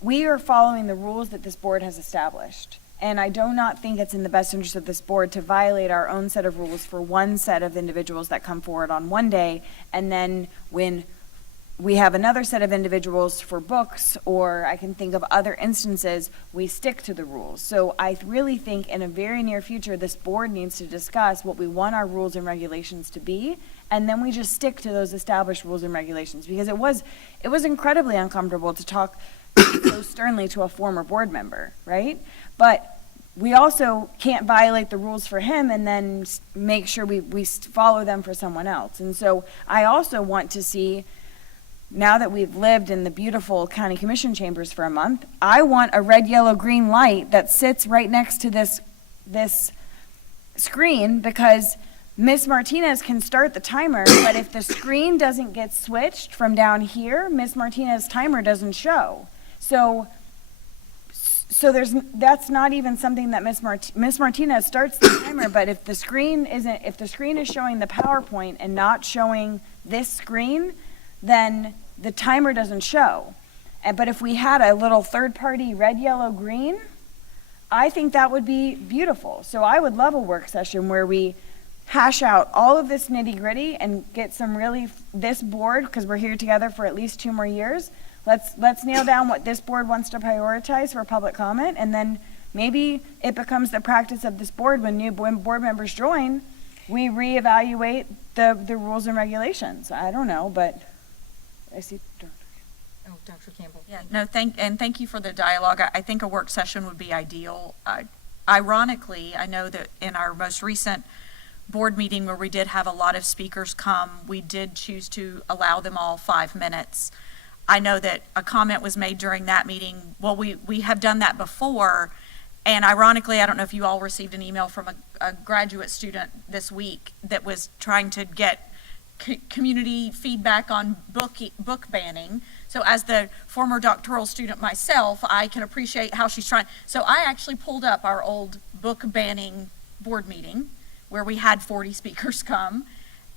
we are following the rules that this board has established. And I do not think it's in the best interest of this board to violate our own set of rules for one set of individuals that come forward on one day, and then when we have another set of individuals for books, or I can think of other instances, we stick to the rules. So I really think in a very near future, this board needs to discuss what we want our rules and regulations to be, and then we just stick to those established rules and regulations, because it was incredibly uncomfortable to talk so sternly to a former board member, right? But we also can't violate the rules for him and then make sure we follow them for someone else. And so I also want to see, now that we've lived in the beautiful county commission chambers for a month, I want a red, yellow, green light that sits right next to this screen, because Miss Martinez can start the timer, but if the screen doesn't get switched from down here, Miss Martinez's timer doesn't show. So that's not even something that Miss Martinez starts the timer, but if the screen is showing the PowerPoint and not showing this screen, then the timer doesn't show. But if we had a little third-party red, yellow, green, I think that would be beautiful. So I would love a work session where we hash out all of this nitty-gritty and get this board, because we're here together for at least 2 more years, let's nail down what this board wants to prioritize for public comment, and then maybe it becomes the practice of this board when board members join, we reevaluate the rules and regulations. I don't know, but I see. Dr. Campbell. Yeah, no, thank you for the dialogue. I think a work session would be ideal. Ironically, I know that in our most recent board meeting where we did have a lot of speakers come, we did choose to allow them all 5 minutes. I know that a comment was made during that meeting. Well, we have done that before, and ironically, I don't know if you all received an email from a graduate student this week that was trying to get community feedback on book banning. So as the former doctoral student myself, I can appreciate how she's trying. So I actually pulled up our old book banning board meeting where we had 40 speakers come.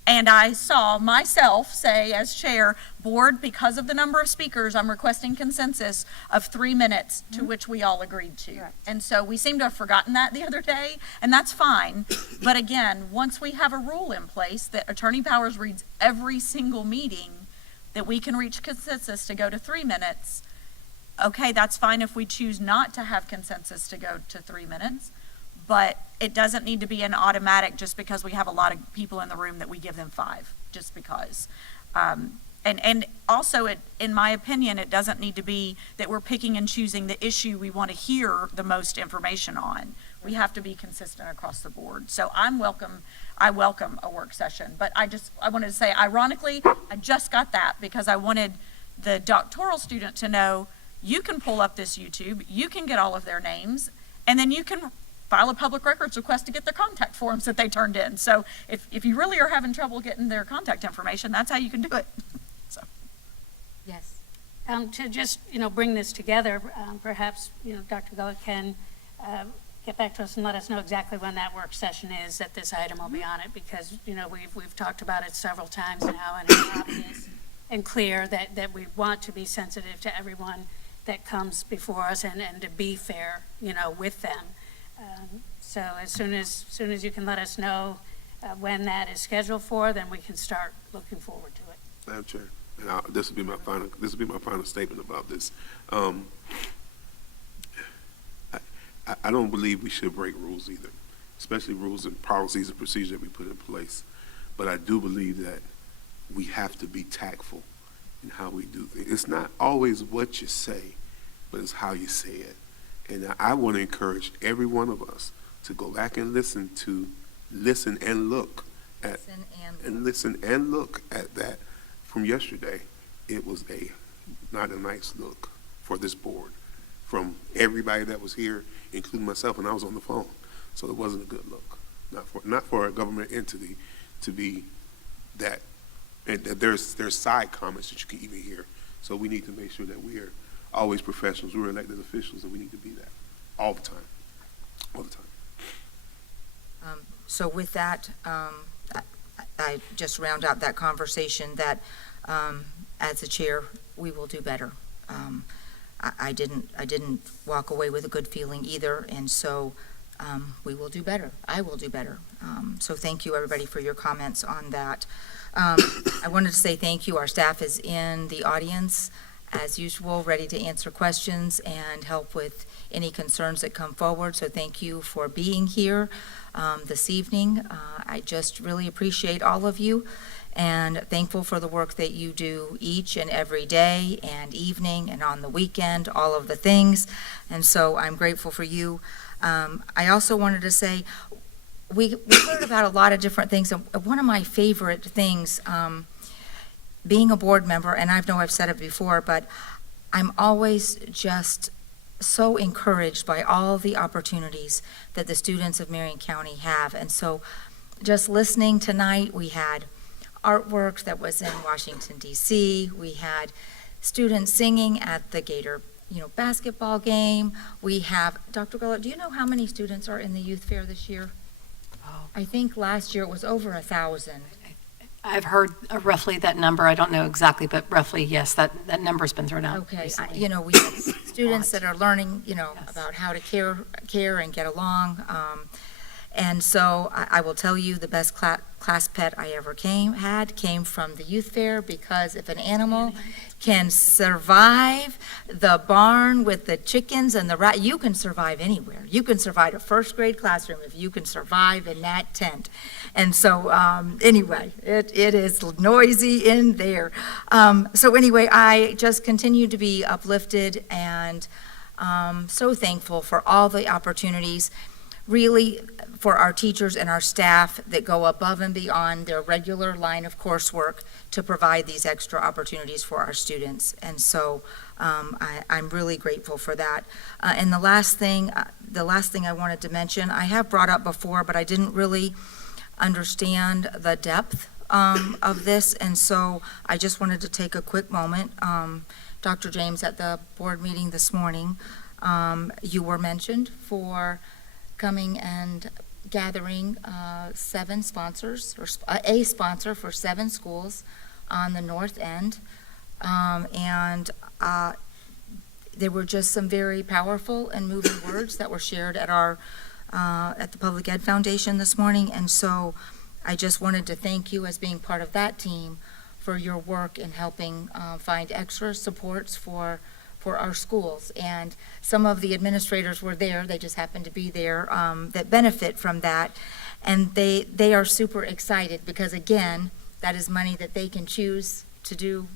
And I saw myself say as chair, board, because of the number of speakers, I'm requesting consensus of 3 minutes, to which we all agreed to. Correct. And so we seem to have forgotten that the other day, and that's fine. But again, once we have a rule in place that Attorney Powers reads every single meeting, that we can reach consensus to go to 3 minutes, okay, that's fine if we choose not to have consensus to go to 3 minutes. But it doesn't need to be an automatic just because we have a lot of people in the room that we give them 5, just because. And also, in my opinion, it doesn't need to be that we're picking and choosing the issue we want to hear the most information on. We have to be consistent across the board. So I welcome a work session. But I wanted to say, ironically, I just got that because I wanted the doctoral student to know, you can pull up this YouTube, you can get all of their names, and then you can file a public records request to get their contact forms that they turned in. So if you really are having trouble getting their contact information, that's how you can do it. So. Yes. To just, bring this together, perhaps, Dr. Gullett can get back to us and let us know exactly when that work session is that this item will be on it, because, we've talked about it several times now, and it's obvious and clear that we want to be sensitive to everyone that comes before us and to be fair, with them. So as soon as you can let us know when that is scheduled for, then we can start looking forward to it. Madam Chair, and this will be my final statement about this. I don't believe we should break rules either, especially rules and policies and procedures that we put in place. But I do believe that we have to be tactful in how we do things. It's not always what you say, but it's how you say it. And I want to encourage every one of us to go back and listen and look at that from yesterday. It was not a nice look for this board from everybody that was here, including myself, and I was on the phone. So it wasn't a good look, not for a government entity to be that. And there's side comments that you can even hear. So we need to make sure that we are always professionals. We're elected officials, and we need to be that all the time. So with that, I just round out that conversation that as a chair, we will do better. I didn't walk away with a good feeling either, and so we will do better. I will do better. So thank you, everybody, for your comments on that. I wanted to say thank you. Our staff is in the audience, as usual, ready to answer questions and help with any concerns that come forward. So thank you for being here this evening. I just really appreciate all of you and thankful for the work that you do each and every day and evening and on the weekend, all of the things. And so I'm grateful for you. I also wanted to say, we heard about a lot of different things. And one of my favorite things, being a board member, and I know I've said it before, but I'm always just so encouraged by all the opportunities that the students of Marion County have. And so just listening tonight, we had artwork that was in Washington, D.C. We had students singing at the Gator, basketball game. We have, Dr. Gullett, do you know how many students are in the youth fair this year? Oh. I think last year it was over 1,000. I've heard roughly that number. I don't know exactly, but roughly, yes, that number's been thrown out. Okay, recently. we have students that are learning, about how to care and get along. And so I will tell you, the best class pet I ever came from the youth fair, because if an animal can survive the barn with the chickens and the rat, you can survive anywhere. You can survive a first grade classroom if you can survive in that tent. And so anyway, it is noisy in there. So anyway, I just continue to be uplifted and so thankful for all the opportunities, really, for our teachers and our staff that go above and beyond their regular line of coursework to provide these extra opportunities for our students. And so I'm really grateful for that. And the last thing I wanted to mention, I have brought up before, but I didn't really understand the depth of this, and so I just wanted to take a quick moment. Dr. James, at the board meeting this morning, you were mentioned for coming and gathering 7 sponsors, or a sponsor for 7 schools on the north end. And there were just some very powerful and moving words that were shared at our at the Public Ed Foundation this morning, and so I just wanted to thank you as being part of that team for your work in helping find extra supports for our schools. And some of the administrators were there, they just happened to be there, that benefit from that, and they are super excited because, again, that is money that they can choose to do,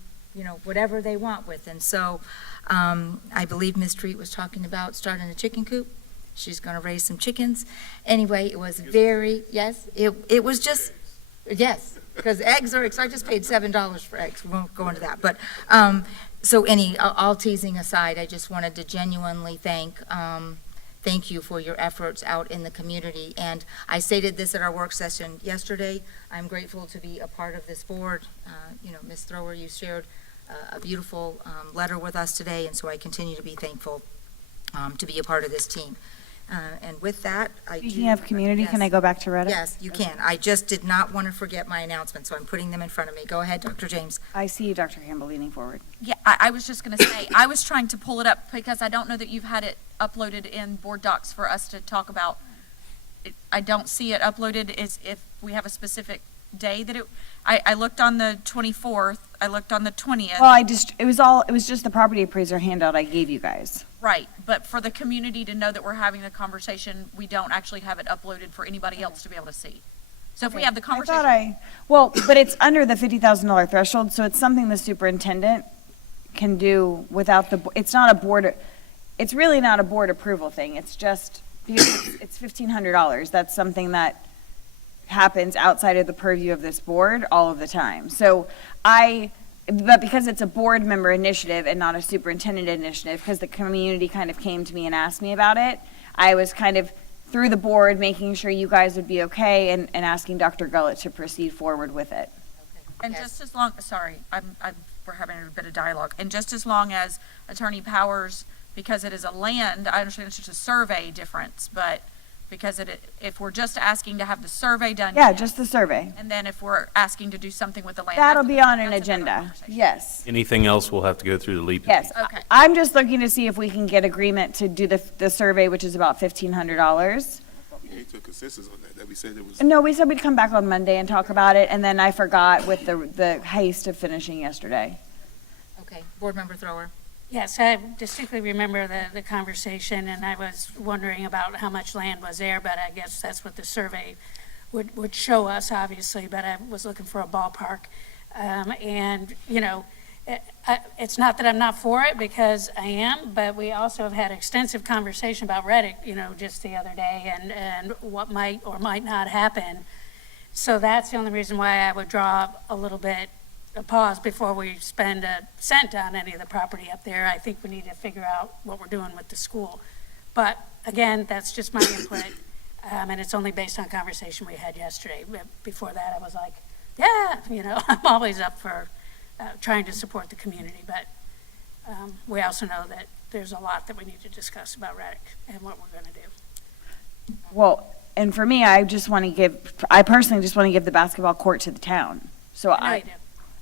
whatever they want with. And so I believe Ms. Treat was talking about starting a chicken coop. She's going to raise some chickens. Anyway, it was yes, it was just, yes, because eggs are, I just paid $7 for eggs. We won't go into that. But so all teasing aside, I just wanted to genuinely thank you for your efforts out in the community. And I stated this at our work session yesterday. I'm grateful to be a part of this board. Ms. Thrower, you shared a beautiful letter with us today, and so I continue to be thankful to be a part of this team. And with that, Speaking of community, yes. can I go back to Reddit? Yes, you can. I just did not want to forget my announcements, so I'm putting them in front of me. Go ahead, Dr. James. I see you, Dr. Campbell, leaning forward. Yeah, I was just going to say, I was trying to pull it up because I don't know that you've had it uploaded in board docs for us to talk about. I don't see it uploaded as if we have a specific day that I looked on the 24th, I looked on the 20th. Well, it was just the property appraiser handout I gave you guys. Right, but for the community to know that we're having the conversation, we don't actually have it uploaded for anybody else to be able to see. So if we have the conversation. But it's under the $50,000 threshold, so it's something the superintendent can do without it's really not a board approval thing. It's just, it's $1,500. That's something that happens outside of the purview of this board all of the time. But because it's a board member initiative and not a superintendent initiative, because the community kind of came to me and asked me about it, I was kind of through the board making sure you guys would be okay and asking Dr. Gullett to proceed forward with it. And just as long, sorry, we're having a bit of dialogue. And just as long as Attorney Powers, because it is a land, I understand it's just a survey difference, but because if we're just asking to have the survey done. Yeah, just the survey. And then if we're asking to do something with the land. That'll after be that, on an that's another agenda. conversation. Yes. Anything else will have to go through the LEAP. Yes. Okay. I'm just looking to see if we can get agreement to do the survey, which is about $1,500. We took consensus on that we said it was. No, we said we'd come back on Monday and talk about it, and then I forgot with the haste of finishing yesterday. Okay, Board Member Thrower. Yes, I distinctly remember the conversation, and I was wondering about how much land was there, but I guess that's what the survey would show us, obviously, but I was looking for a ballpark. It's not that I'm not for it, because I am, but we also have had extensive conversation about Reddick, just the other day, and what might or might not happen. So that's the only reason why I would draw a little bit a pause before we spend a cent on any of the property up there. I think we need to figure out what we're doing with the school. But again, that's just my input, and it's only based on conversation we had yesterday. Before that, I was like, yeah, I'm always up for trying to support the community, but we also know that there's a lot that we need to discuss about Reddick and what we're going to do. Well, and for me, I personally just want to give the basketball court to the town. So I know you do.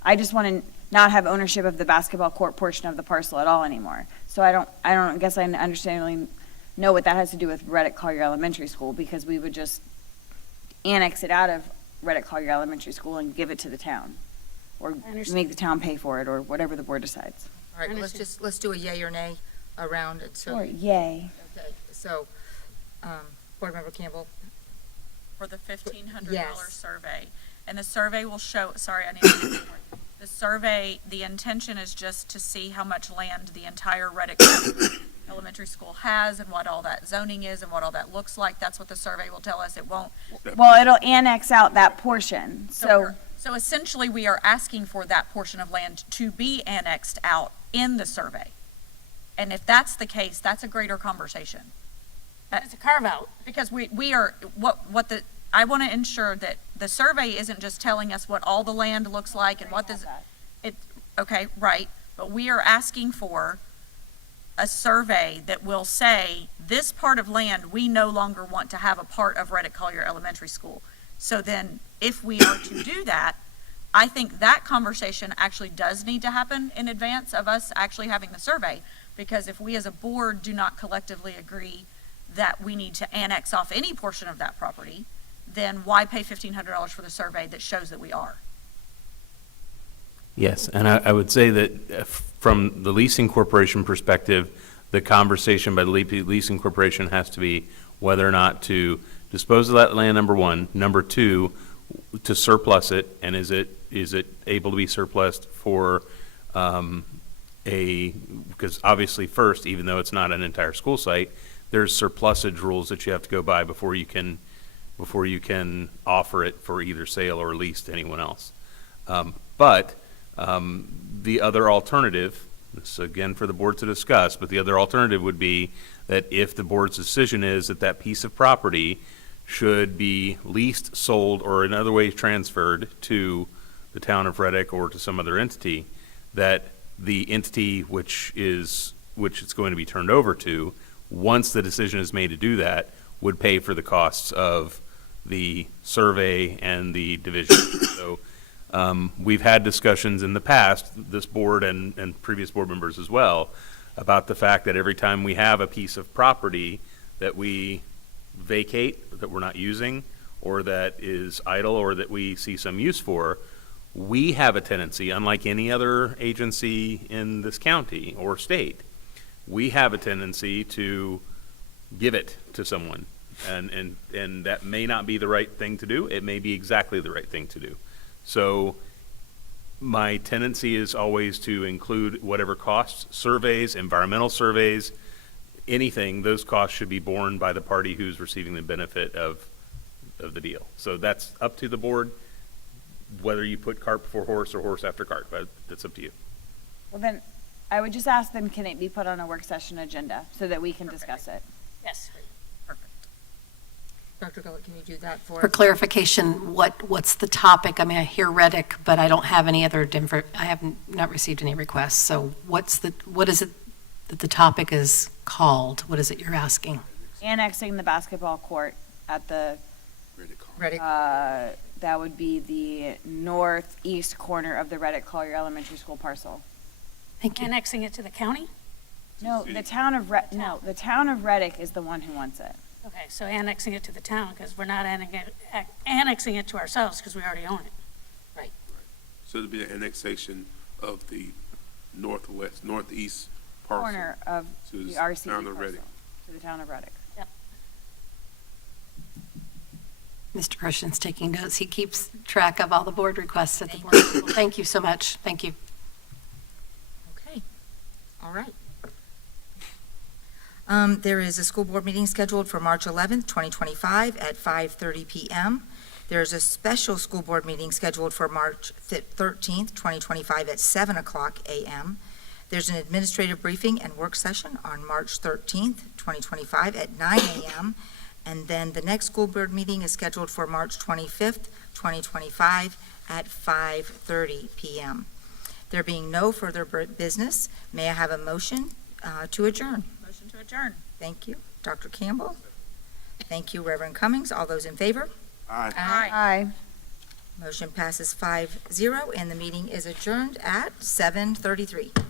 I just want to not have ownership of the basketball court portion of the parcel at all anymore. So I don't guess I understandably know what that has to do with Reddick Collier Elementary School, because we would just annex it out of Reddick Collier Elementary School and give it to the town, or make the town pay for it, or whatever the board decides. All right, let's do a yay or nay around it. So, Or yay. okay, so, Board Member Campbell. For the $1,500 Yes. survey. And the survey will show, sorry, I need to do more. The survey, the intention is just to see how much land the entire Reddick Elementary School has, and what all that zoning is, and what all that looks like. That's what the survey will tell us. It won't. Well, it'll annex out that portion. So So essentially, we are asking for that portion of land to be annexed out in the survey. And if that's the case, that's a greater conversation. It's a carve out. Because we are, what the I want to ensure that the survey isn't just telling us what all the land looks like and what this, okay, right, but we are asking for a survey that will say, this part of land, we no longer want to have a part of Reddick Collier Elementary School. So then, if we are to do that, I think that conversation actually does need to happen in advance of us actually having the survey, because if we as a board do not collectively agree that we need to annex off any portion of that property, then why pay $1,500 for the survey that shows that we are? Yes, and I would say that from the leasing corporation perspective, the conversation by the leasing corporation has to be whether or not to dispose of that land, number one. Number two, to surplus it, and is it able to be surplused for because obviously first, even though it's not an entire school site, there's surplusage rules that you have to go by before you can offer it for either sale or lease to anyone else. But the other alternative, this is again for the board to discuss, but the other alternative would be that if the board's decision is that that piece of property should be leased, sold, or in other ways transferred to the town of Reddick or to some other entity, that the entity which it's going to be turned over to, once the decision is made to do that, would pay for the costs of the survey and the division. So we've had discussions in the past, this board and previous board members as well, about the fact that every time we have a piece of property that we vacate, that we're not using, or that is idle, or that we see some use for, we have a tendency, unlike any other agency in this county or state, we have a tendency to give it to someone. And that may not be the right thing to do. It may be exactly the right thing to do. So my tendency is always to include whatever costs, surveys, environmental surveys, anything, those costs should be borne by the party who's receiving the benefit of the deal. So that's up to the board, whether you put cart before horse or horse after cart, but that's up to you. Well, then, I would just ask them, can it be put on a work session agenda so that we can discuss it? Yes. Dr. Gullett, can you do that for us? For clarification, what's the topic? I mean, I hear Reddick, but I don't have any other I have not received any requests. So what is it that the topic is called? What is it you're asking? Annexing the basketball court at the, Reddick. that would be the northeast corner of the Reddick Collier Elementary School parcel. Thank you. Annexing it to the county? No, the town of the town of Reddick is the one who wants it. Okay, so annexing it to the town, because we're not annexing it to ourselves, because we already own it. So it'd be an annexation of the northeast parcel. Corner of to the RCE town of parcel, Reddick. to the town of Reddick. Yep. Mr. Christian's taking notes. He keeps track of all the board requests at the board table. Thank you so much. Thank you. Okay, all right. There is a school board meeting scheduled for March 11th, 2025 at 5:30 p.m. There's a special school board meeting scheduled for March 13th, 2025 at 7 o'clock a.m. There's an administrative briefing and work session on March 13th, 2025 at 9 a.m. And then the next school board meeting is scheduled for March 25th, 2025 at 5:30 p.m. There being no further business, may I have a motion to adjourn? Motion to adjourn. Thank you. Dr. Campbell? Thank you, Reverend Cummings. All those in favor? Aye. Aye. Motion passes 5-0, and the meeting is adjourned at 7:33.